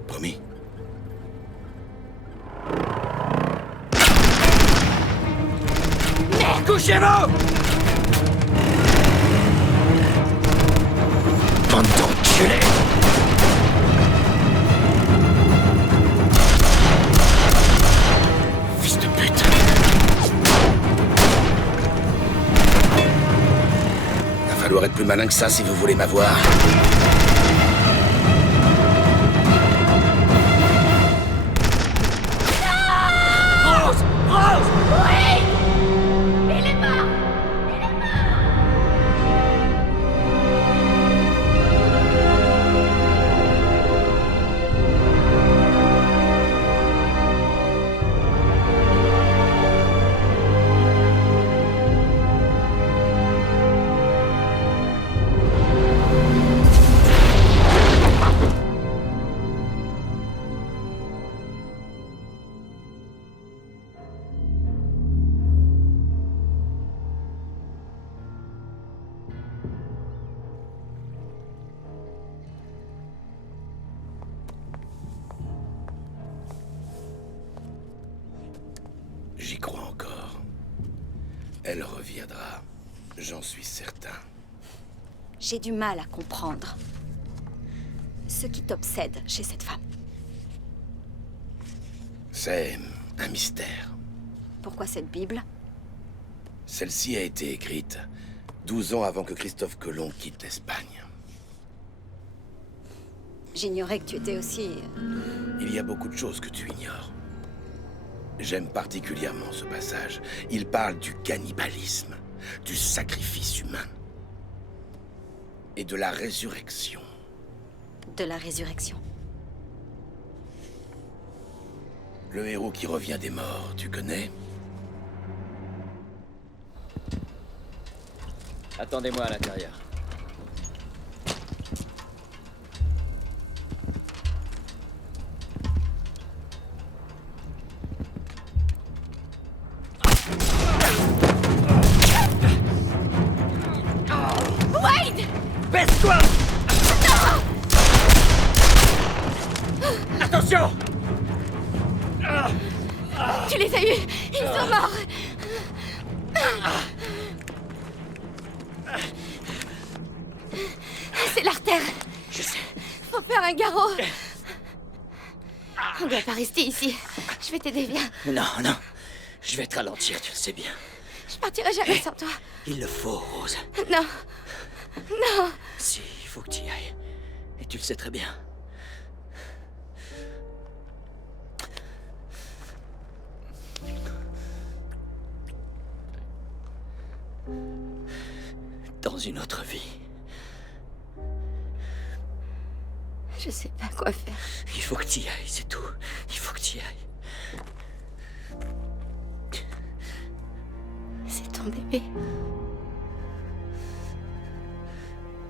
Promis. Merde, couchez-vous! Bande d'enculés! Fils de pute! Va falloir être plus malin que ça si vous voulez m'avoir. Rose! Rose! Oui! Il est mort! Il est mort! J'y crois encore. Elle reviendra, j'en suis certain. J'ai du mal à comprendre ce qui t'obsède chez cette femme. C'est un mystère. Pourquoi cette Bible? Celle-ci a été écrite 12 ans avant que Christophe Colomb quitte l'Espagne. J'ignorais que tu étais aussi... Il y a beaucoup de choses que tu ignores. J'aime particulièrement ce passage. Il parle du cannibalisme, du sacrifice humain et de la résurrection. De la résurrection. Le héros qui revient des morts, tu connais? Attendez-moi à l'intérieur. Wade! Baisse-toi! Attention! Tu les as eus! Ils sont morts! C'est l'artère! Je sais. Faut faire un garrot! On doit pas rester ici. Je vais t'aider, viens. Non, non. Je vais te ralentir, tu le sais bien. Je partirai jamais sans toi. Il le faut, Rose. Non. Non. Si, il faut que tu y ailles. Et tu le sais très bien. Dans une autre vie. Je sais pas quoi faire. Il faut que tu y ailles, c'est tout. Il faut que tu y ailles. C'est ton bébé.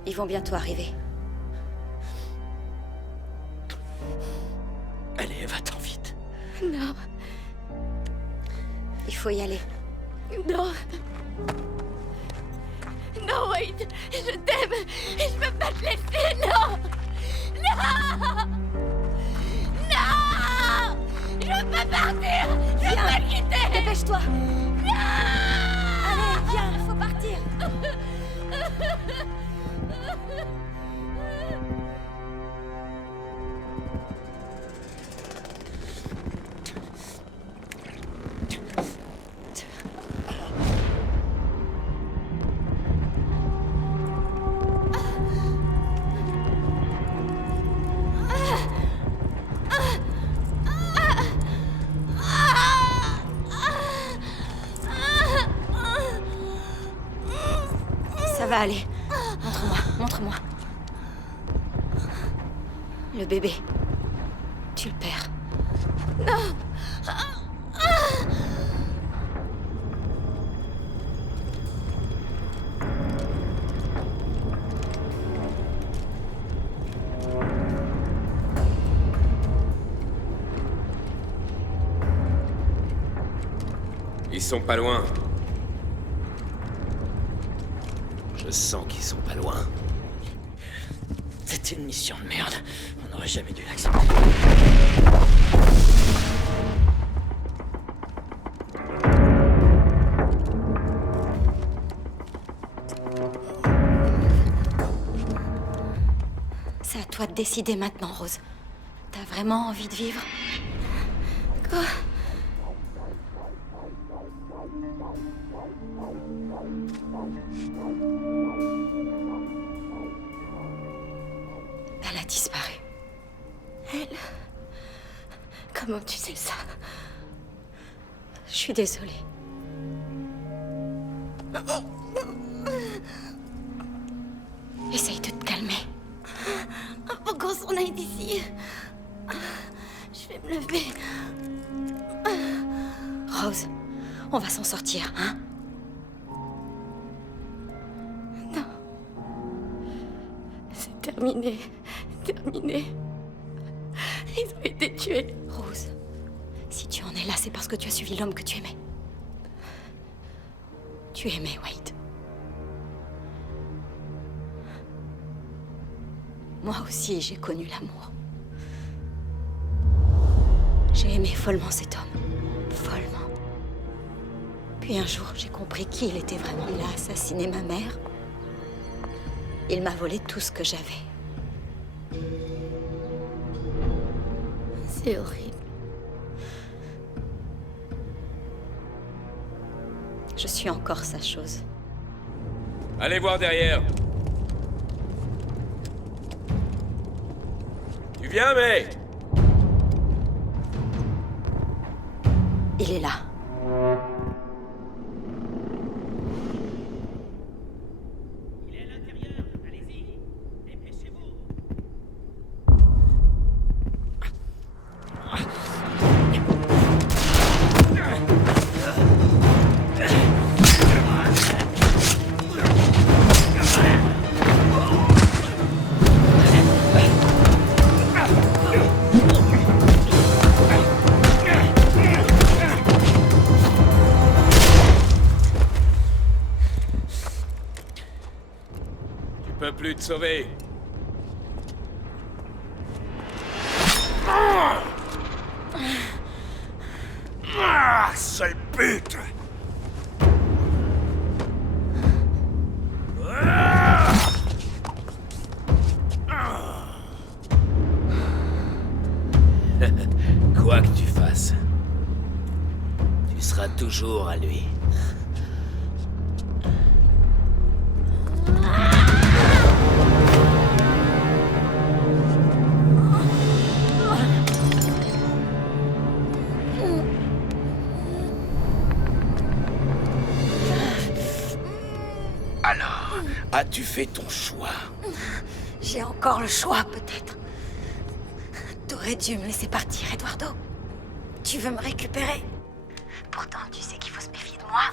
Ils vont bientôt arriver. Allez, va-t'en vite. Non. Il faut y aller. Non. Non, Wade. Je t'aime. Et je peux pas te laisser. Non. Non. Non. Je veux pas partir. Je veux pas le quitter. Dépêche-toi. Non. Allez, viens, il faut partir. Ça va aller. Montre-moi, montre-moi. Le bébé. Tu le perds. Non. Ils sont pas loin. Je sens qu'ils sont pas loin. C'était une mission de merde. On n'aurait jamais dû l'accepter. C'est à toi de décider maintenant, Rose. T'as vraiment envie de vivre? Quoi? Elle a disparu. Elle? Comment tu sais ça? Je suis désolée. Essaye de te calmer. Faut qu'on s'en aille d'ici. Je vais me lever. Rose, on va s'en sortir, hein? Non. C'est terminé. Terminé. Ils ont été tués. Rose, si tu en es là, c'est parce que tu as suivi l'homme que tu aimais. Tu aimais Wade. Moi aussi, j'ai connu l'amour. J'ai aimé follement cet homme. Follement. Puis un jour, j'ai compris qui il était vraiment. Il a assassiné ma mère. Il m'a volé tout ce que j'avais. C'est horrible. Je suis encore sa chose. Allez voir derrière. Tu viens, mec? Il est là. Il est à l'intérieur. Allez-y. Dépêchez-vous. Tu peux plus te sauver. Ah, sale pute! Quoi que tu fasses, tu seras toujours à lui. Alors, as-tu fait ton choix? J'ai encore le choix, peut-être. T'aurais dû me laisser partir, Eduardo. Tu veux me récupérer? Pourtant, tu sais qu'il faut se méfier de moi.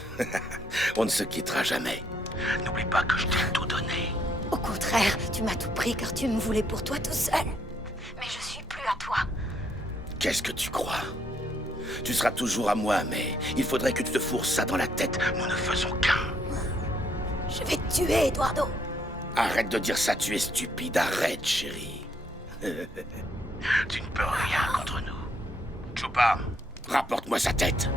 On ne se quittera jamais. N'oublie pas que je t'ai tout donné. Au contraire, tu m'as tout pris car tu me voulais pour toi tout seul. Mais je suis plus à toi. Qu'est-ce que tu crois? Tu seras toujours à moi, mais il faudrait que tu te fourres ça dans la tête. Nous ne faisons qu'un. Je vais te tuer, Eduardo. Arrête de dire ça, tu es stupide. Arrête, chérie. Tu ne peux rien contre nous. Chupa, rapporte-moi sa tête.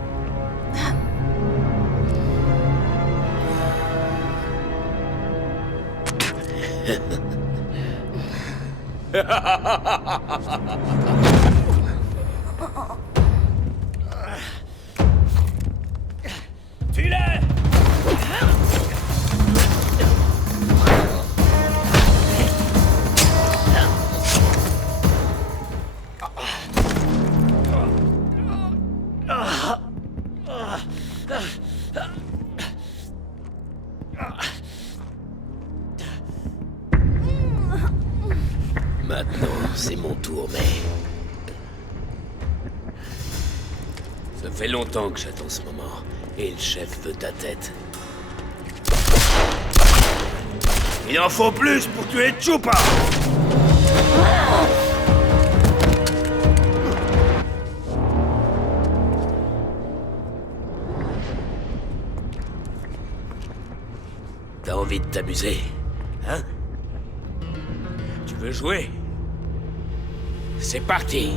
Tue-le! Maintenant, c'est mon tour, mais... Ça fait longtemps que j'attends ce moment, et le chef veut ta tête. Il en faut plus pour tuer Chupa. T'as envie de t'amuser, hein? Tu veux jouer? C'est parti!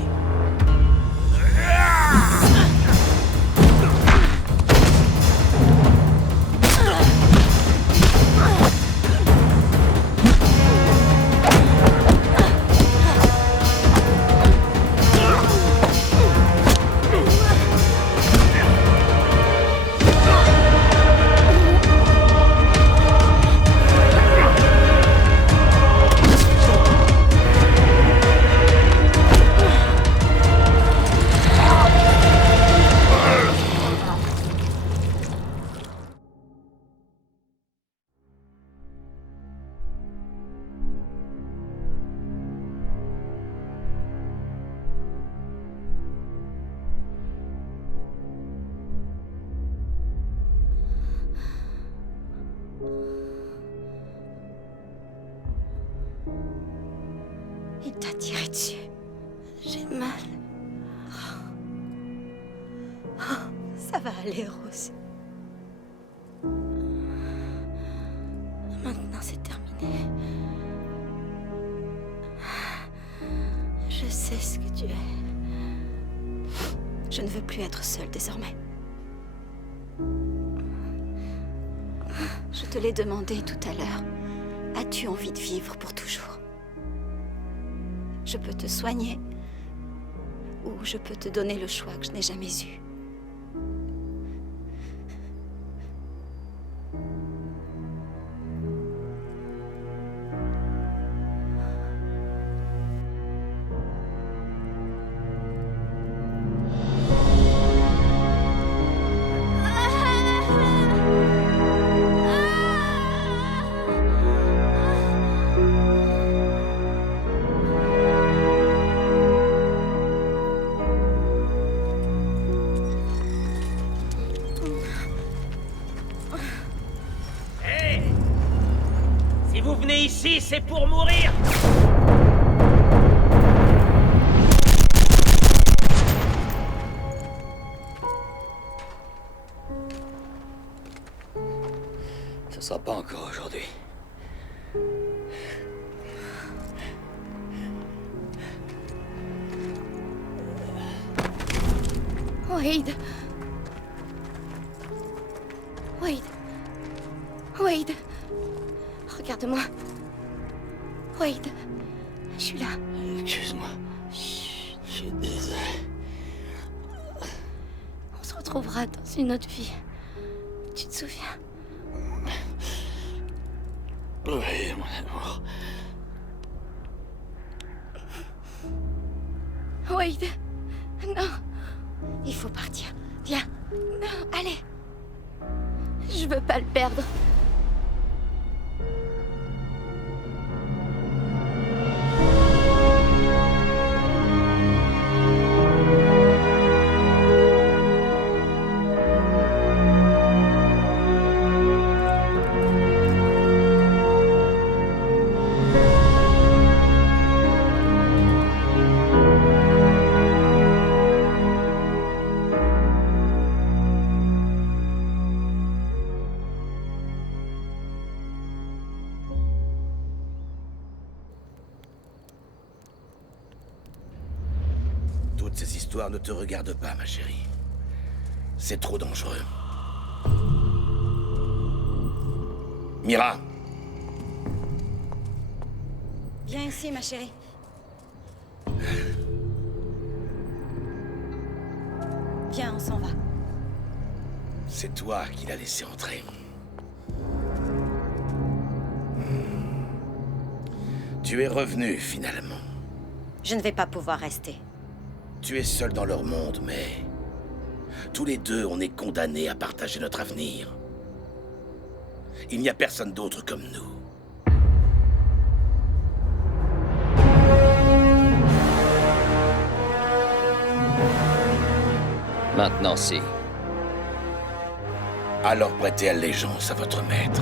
Il t'a tiré dessus. J'ai mal. Ça va aller, Rose. Maintenant, c'est terminé. Je sais ce que tu es. Je ne veux plus être seule désormais. Je te l'ai demandé tout à l'heure. As-tu envie de vivre pour toujours? Je peux te soigner, ou je peux te donner le choix que je n'ai jamais eu. Si vous venez ici, c'est pour mourir! Ce sera pas encore aujourd'hui. Wade. Wade. Wade. Regarde-moi. Wade. Je suis là. Excuse-moi. Je suis désolé. On se retrouvera dans une autre vie. Tu te souviens? Oui, mon amour. Wade. Non. Il faut partir. Viens. Non, allez. Je veux pas le perdre. Toutes ces histoires ne te regardent pas, ma chérie. C'est trop dangereux. Mira! Viens ici, ma chérie. Viens, on s'en va. C'est toi qui l'as laissé entrer. Tu es revenu, finalement. Je ne vais pas pouvoir rester. Tu es seul dans leur monde, mais... tous les deux, on est condamnés à partager notre avenir. Il n'y a personne d'autre comme nous. Maintenant, si. Alors prêtez allégeance à votre maître.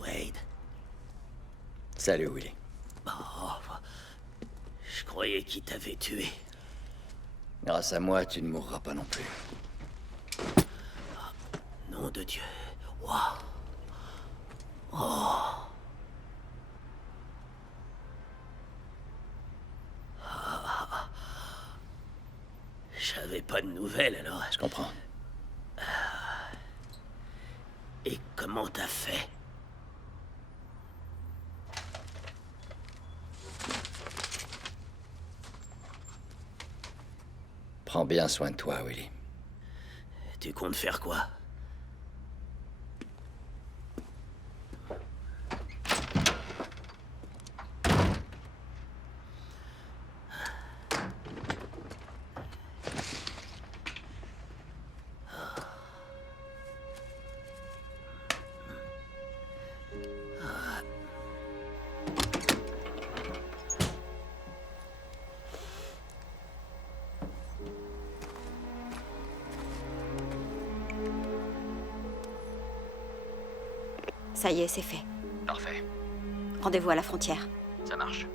Wade. Salut, Willy. Je croyais qu'il t'avait tué. Grâce à moi, tu ne mourras pas non plus. Nom de Dieu. Waouh. Oh. J'avais pas de nouvelles alors. Je comprends. Et comment t'as fait? Prends bien soin de toi, Willy. Tu comptes faire quoi? Ça y est, c'est fait. Parfait. Rendez-vous à la frontière. Ça marche.